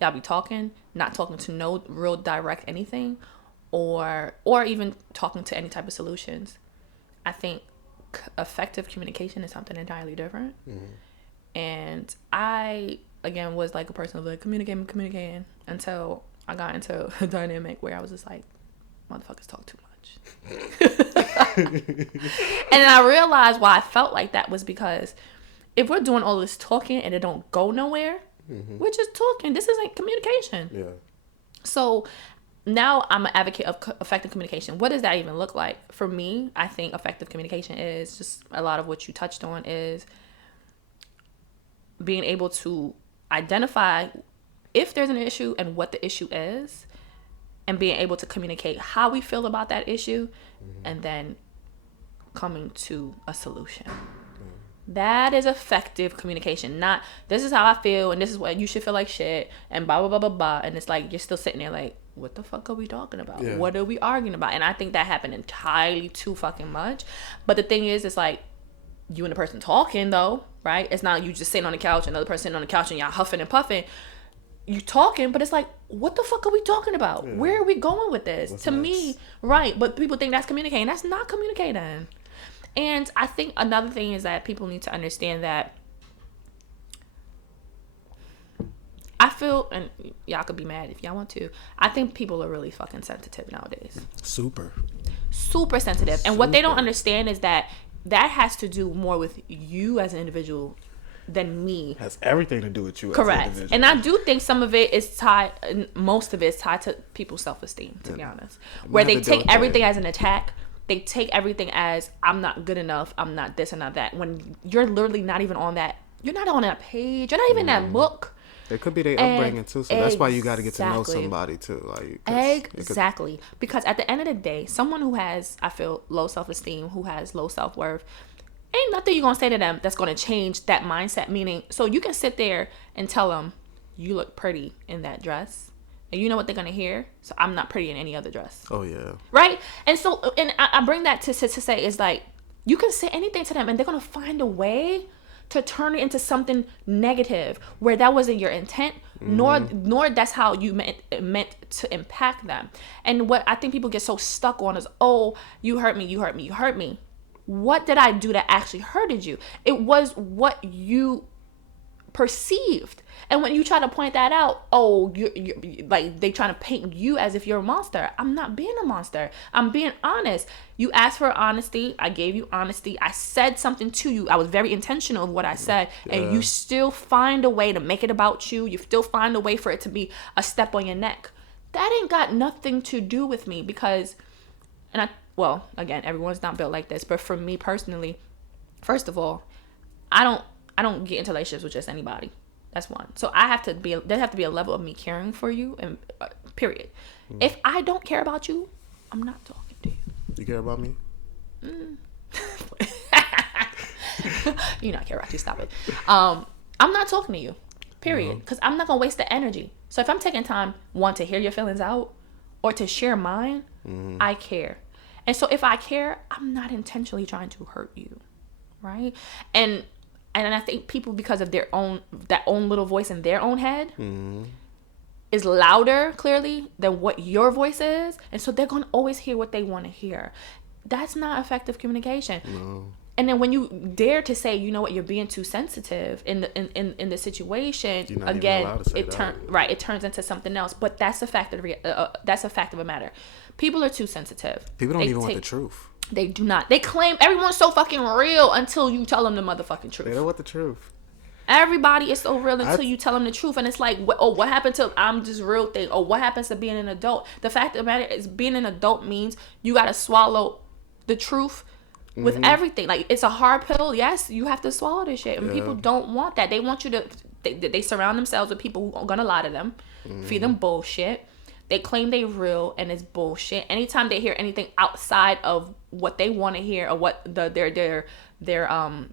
Y'all be talking, not talking to no real direct anything, or even talking to any type of solutions. I think effective communication is something entirely different. And I, again, was like a person of like communicating until I got into a dynamic where I was just like, motherfuckers talk too much. And then I realized why I felt like that was because if we're doing all this talking and it don't go nowhere, we're just talking. This isn't communication. Yeah. So now I'm an advocate of effective communication. What does that even look like? For me, I think effective communication is just a lot of what you touched on, is being able to identify if there's an issue and what the issue is, and being able to communicate how we feel about that issue, and then coming to a solution. That is effective communication. Not, this is how I feel and this is what you should feel like shit and blah, blah, blah, blah, blah. And it's like, you're still sitting there like, what the fuck are we talking about? Yeah. What are we arguing about? And I think that happened entirely too fucking much. But the thing is, it's like, you and the person talking though, right? It's not you just sitting on the couch, another person sitting on the couch and y'all huffing and puffing. You talking, but it's like, what the fuck are we talking about? Yeah. Where are we going with this? What's to next? Me, right. But people think that's communicating. That's not communicating. And I think another thing is that people need to understand that I feel, and y'all could be mad if y'all want to, I think people are really fucking sensitive nowadays. Super sensitive. And what they don't understand is that has to do more with you as an individual than me. Has everything to do with you. Correct. As an individual. And I do think some of it is tied, most of it is tied to people's self-esteem, to be honest. Where they take everything as an attack. They take everything as, I'm not good enough, I'm not this and not that. When you're literally not even on that, you're not on that page, you're not even in that book. It could be their upbringing too, so that's why you got to get to know somebody too. Like, exactly. Because at the end of the day, someone who has, I feel, low self-esteem, who has low self-worth, ain't nothing you're going to say to them that's going to change that mindset. Meaning, so you can sit there and tell them, you look pretty in that dress. And you know what they're going to hear? So I'm not pretty in any other dress. Oh, yeah. Right? And so, and I bring that to say is like, you can say anything to them and they're going to find a way to turn it into something negative where that wasn't your intent, nor that's how you meant to impact them. And what I think people get so stuck on is, oh, you hurt me, you hurt me, you hurt me. What did I do that actually hurted you? It was what you perceived. And when you try to point that out, oh, you like, they trying to paint you as if you're a monster. I'm not being a monster. I'm being honest. You asked for honesty. I gave you honesty. I said something to you. I was very intentional of what I said. Yeah. And you still find a way to make it about you. You still find a way for it to be a step on your neck. That ain't got nothing to do with me because, well, again, everyone's not built like this. But for me personally, first of all, I don't get into relationships with just anybody. That's one. So there have to be a level of me caring for you, and period. If I don't care about you, I'm not talking to you. You care about me? You not care about you. Stop it. I'm not talking to you. Period. Because I'm not gonna waste the energy. So if I'm taking time, one, to hear your feelings out, or to share mine, I care. And so if I care, I'm not intentionally trying to hurt you, right? And I think people, because of that own little voice in their own head, is louder, clearly, than what your voice is. And so they're going to always hear what they want to hear. That's not effective communication. No. And then when you dare to say, you know what, you're being too sensitive in the situation, again, it turns into something else. But that's a fact of a matter. People are too sensitive. People don't even want the truth. They do not. They claim everyone's so fucking real until you tell them the motherfucking truth. They don't want the truth. Everybody is so real until you tell them the truth. And it's like, what happened to I'm just real thing? Or what happens to being an adult? The fact of the matter is, being an adult means you got to swallow the truth with everything. Like, it's a hard pill. Yes, you have to swallow this shit. And people don't want that. They want you to, they surround themselves with people who are going to lie to them, feed them bullshit. They claim they real and it's bullshit. Anytime they hear anything outside of what they want to hear or what their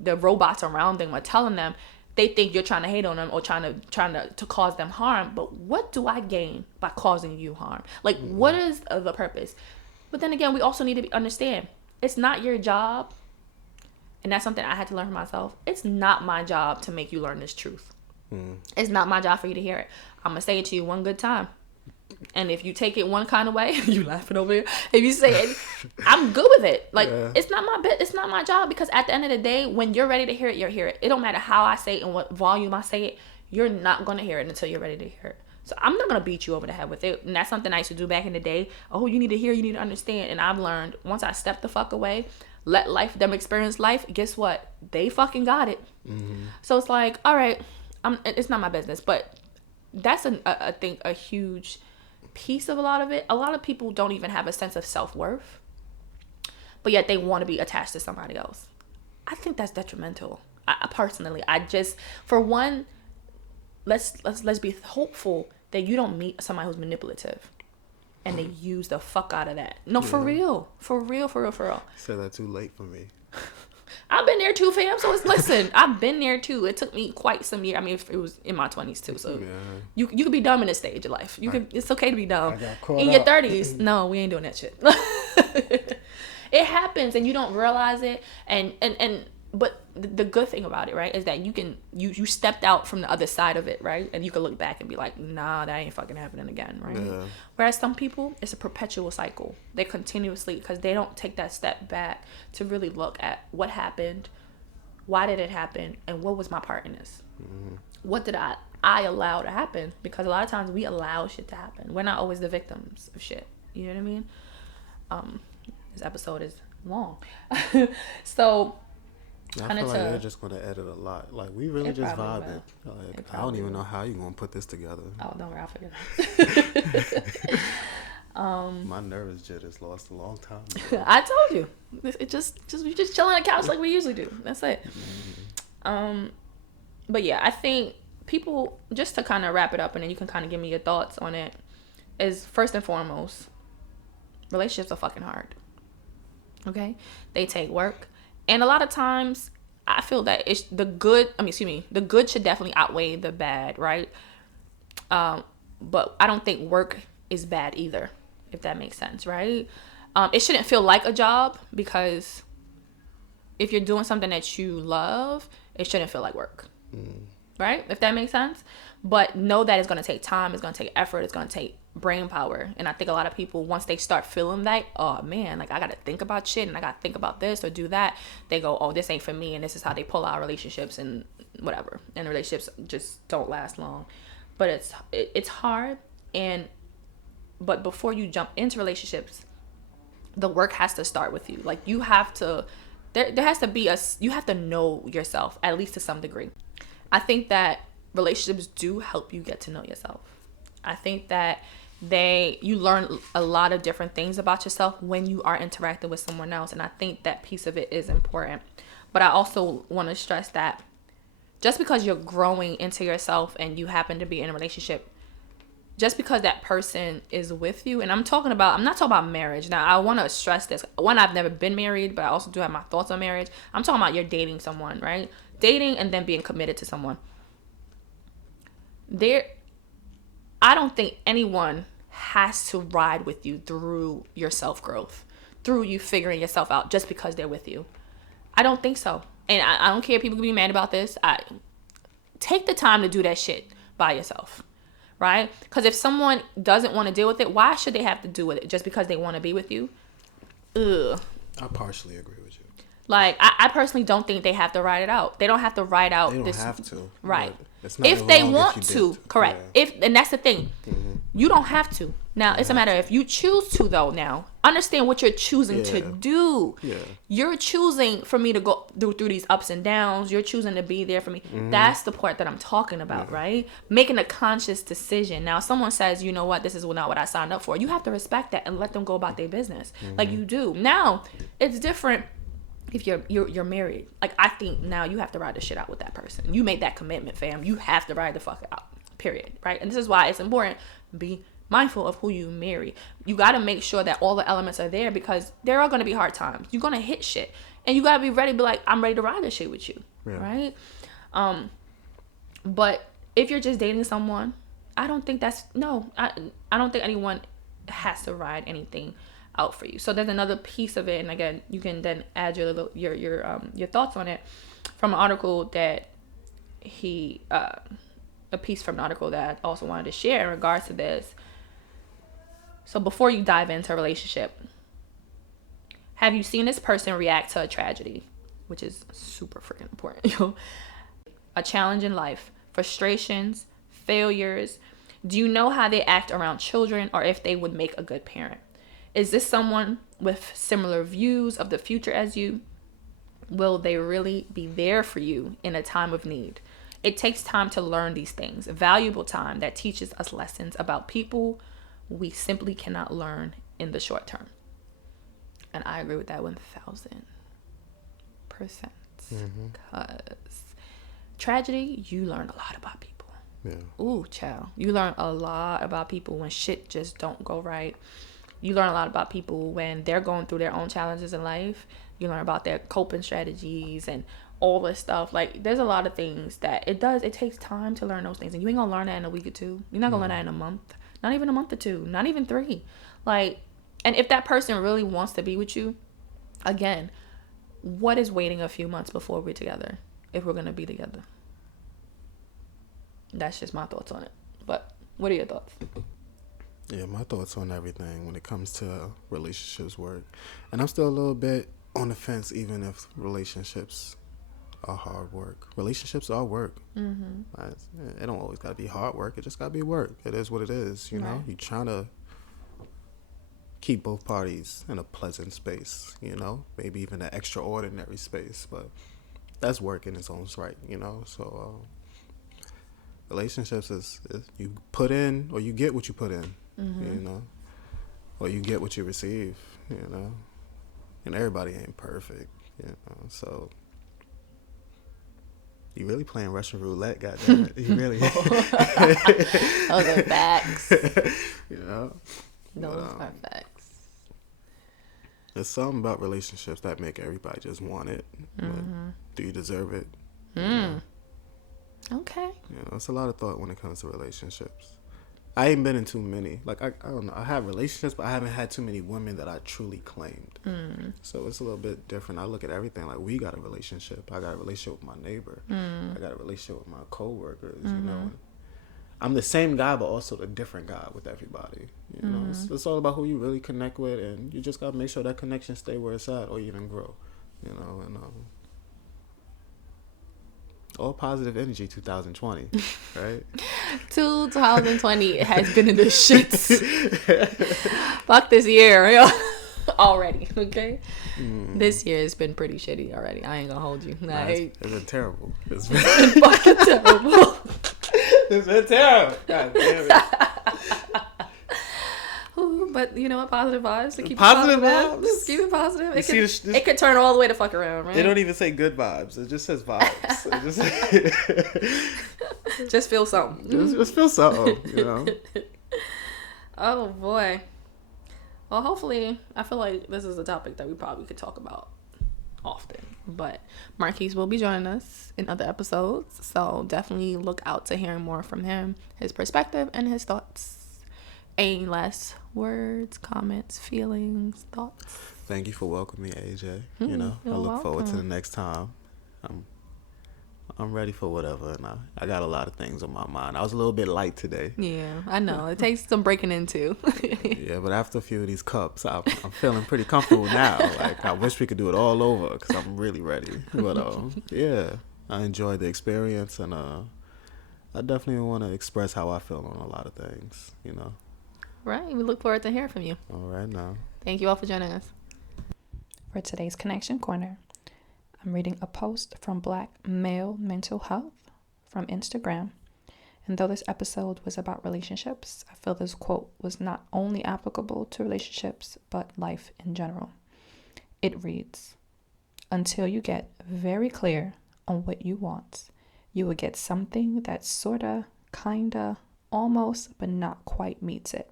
robots around them are telling them, they think you're trying to hate on them or trying to cause them harm. But what do I gain by causing you harm? Like, what is the purpose? But then again, we also need to understand, it's not your job, and that's something I had to learn for myself. It's not my job to make you learn this truth. It's not my job for you to hear it. I'm gonna say it to you one good time. And if you take it one kind of way, you laughing over here. If you say it, I'm good with it. Like, it's not my bit. It's not my job, because at the end of the day, when you're ready to hear it, you'll hear it. It don't matter how I say it and what volume I say it. You're not going to hear it until you're ready to hear it. So I'm not going to beat you over the head with it. And that's something I used to do back in the day. Oh, you need to hear, you need to understand. And I've learned, once I step the fuck away, let them experience life, guess what? They fucking got it. So it's like, all right, it's not my business. But that's I think a huge piece of a lot of it. A lot of people don't even have a sense of self-worth, but yet they want to be attached to somebody else. I think that's detrimental. I personally, for one, let's be hopeful that you don't meet somebody who's manipulative and they use the fuck out of that. No, for real. Said that too late for me. I've been there too, fam. So listen, I've been there too. It took me quite some years. I mean, it was in my 20s too. So you could be dumb in this stage of life. It's okay to be dumb. In your 30s, no, we ain't doing that shit. It happens and you don't realize it. But the good thing about it, right, is that you stepped out from the other side of it, right? And you can look back and be like, nah, that ain't fucking happening again, right? Yeah. Whereas some people, it's a perpetual cycle. They continuously, because they don't take that step back to really look at what happened, why did it happen, and what was my part in this? What did I allow to happen? Because a lot of times we allow shit to happen. We're not always the victims of shit. You know what I mean? This episode is long. So... I feel like they're just going to edit a lot. Like, we really just vibing. Like, I don't even know how you're going to put this together. Oh, don't worry, I'll figure it out. My nervous jet is lost a long time ago. I told you. We just chill on the couch like we usually do. That's it. But yeah, I think people, just to kind of wrap it up and then you can kind of give me your thoughts on it, is first and foremost, relationships are fucking hard. Okay? They take work. And a lot of times, I feel that the good should definitely outweigh the bad, right? But I don't think work is bad either, if that makes sense, right? It shouldn't feel like a job, because if you're doing something that you love, it shouldn't feel like work, right? If that makes sense. But know that it's going to take time, it's going to take effort, it's going to take brain power. And I think a lot of people, once they start feeling that, oh man, like I got to think about shit and I got to think about this or do that, they go, oh, this ain't for me. And this is how they pull out relationships and whatever. And the relationships just don't last long. But it's hard. But before you jump into relationships, the work has to start with you. Like you have to, there has to be you have to know yourself, at least to some degree. I think that relationships do help you get to know yourself. I think that you learn a lot of different things about yourself when you are interacting with someone else. And I think that piece of it is important. But I also want to stress that just because you're growing into yourself and you happen to be in a relationship, just because that person is with you, and I'm not talking about marriage. Now, I want to stress this. One, I've never been married, but I also do have my thoughts on marriage. I'm talking about you're dating someone, right? Dating and then being committed to someone. I don't think anyone has to ride with you through your self-growth, through you figuring yourself out just because they're with you. I don't think so. And I don't care if people can be mad about this. Take the time to do that shit by yourself, right? Because if someone doesn't want to deal with it, why should they have to do with it just because they want to be with you? Ugh. I partially agree with you. Like, I personally don't think they have to ride it out. They don't have to ride out this. They don't have to. Right. If they want to, correct. Yeah. And that's the thing. You don't have to. Now, it's a matter if you choose to, though. Now, understand what you're choosing to do. Yeah. You're choosing for me to go through these ups and downs. You're choosing to be there for me. That's the part that I'm talking about, right? Making a conscious decision. Now, if someone says, you know what, this is not what I signed up for, you have to respect that and let them go about their business. Like you do. Now, it's different. If you're married, like I think now you have to ride the shit out with that person. You made that commitment, fam. You have to ride the fuck out, period, right? And this is why it's important. Be mindful of who you marry. You got to make sure that all the elements are there, because there are going to be hard times. You're going to hit shit, and you got to be ready to be like, I'm ready to ride this shit with you, right? But if you're just dating someone, I don't think I don't think anyone has to ride anything out for you. So there's another piece of it, and again, you can then add your thoughts on it from an article that a piece from an article that I also wanted to share in regards to this. So before you dive into a relationship, have you seen this person react to a tragedy, which is super freaking important, a challenge in life, frustrations, failures? Do you know how they act around children, or if they would make a good parent? Is this someone with similar views of the future as you? Will they really be there for you in a time of need? It takes time to learn these things, valuable time that teaches us lessons about people we simply cannot learn in the short term. And I agree with that 1,000%. Because tragedy, you learn a lot about people. Yeah. Ooh, child. You learn a lot about people when shit just don't go right. You learn a lot about people when they're going through their own challenges in life. You learn about their coping strategies and all this stuff. Like, there's a lot of things that it takes time to learn those things. And you ain't gonna learn that in a week or two. You're not gonna learn that in a month. Not even a month or two. Not even 3. Like, and if that person really wants to be with you, again, what is waiting a few months before we're together if we're gonna be together? That's just my thoughts on it. But what are your thoughts? Yeah, my thoughts on everything when it comes to relationships work. And I'm still a little bit on the fence, even if relationships are hard work. Relationships are work. It don't always got to be hard work. It just got to be work. It is what it is, you know? You're trying to keep both parties in a pleasant space, you know? Maybe even an extraordinary space, but that's work in its own right, you know? So relationships is you put in or you get what you put in, you know? Or you get what you receive, you know? And everybody ain't perfect, you know? So you really playing Russian roulette, goddamn it. You really. Those are facts. You know? Those are facts. There's something about relationships that make everybody just want it. But do you deserve it? You know? Okay. You know, it's a lot of thought when it comes to relationships. I ain't been in too many. Like, I don't know. I have relationships, but I haven't had too many women that I truly claimed. So it's a little bit different. I look at everything like we got a relationship. I got a relationship with my neighbor. I got a relationship with my coworkers, you know. And I'm the same guy, but also the different guy with everybody. You know, it's all about who you really connect with, and you just got to make sure that connection stay where it's at or even grow, you know, and all positive energy 2020, right? 2020 has been in the shits. Fuck this year already, okay? This year has been pretty shitty already. I ain't gonna hold you. It's been terrible. It's been fucking terrible. It's been terrible. God damn it. But you know what? Positive vibes. To keep positive vibes. Just keep it positive. It could turn all the way to fuck around, right? They don't even say good vibes. It just says vibes. Just feel something. Just feel something, you know? Oh, boy. Well, hopefully, I feel like this is a topic that we probably could talk about often. But Marquis will be joining us in other episodes. So definitely look out to hearing more from him, his perspective, and his thoughts. Any last words, comments, feelings, thoughts? Thank you for welcoming me, AJ. You know, I look forward to the next time. I'm ready for whatever, and I got a lot of things on my mind. I was a little bit light today. Yeah, I know. It takes some breaking into. Yeah, but after a few of these cups, I'm feeling pretty comfortable now. Like, I wish we could do it all over because I'm really ready. But yeah, I enjoyed the experience, and I definitely want to express how I feel on a lot of things, you know. Right. We look forward to hearing from you. All right, now. Thank you all for joining us. For today's Connection Corner, I'm reading a post from Black Male Mental Health from Instagram. And though this episode was about relationships, I feel this quote was not only applicable to relationships, but life in general. It reads, "Until you get very clear on what you want, you will get something that sorta, kinda, almost, but not quite meets it.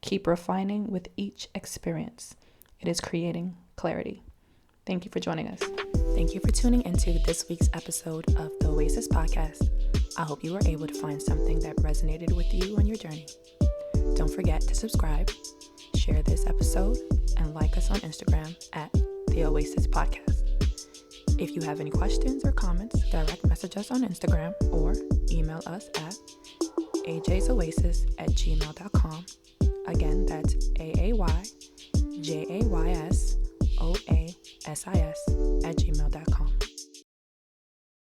Keep refining with each experience. It is creating clarity." Thank you for joining us. Thank you for tuning into this week's episode of the Oasis podcast. I hope you were able to find something that resonated with you on your journey. Don't forget to subscribe, share this episode, and like us on Instagram at the Oasis podcast. If you have any questions or comments, direct message us on Instagram or email us at ajaysoasis@gmail.com. Again, that's AAYJAYSOASIS@gmail.com.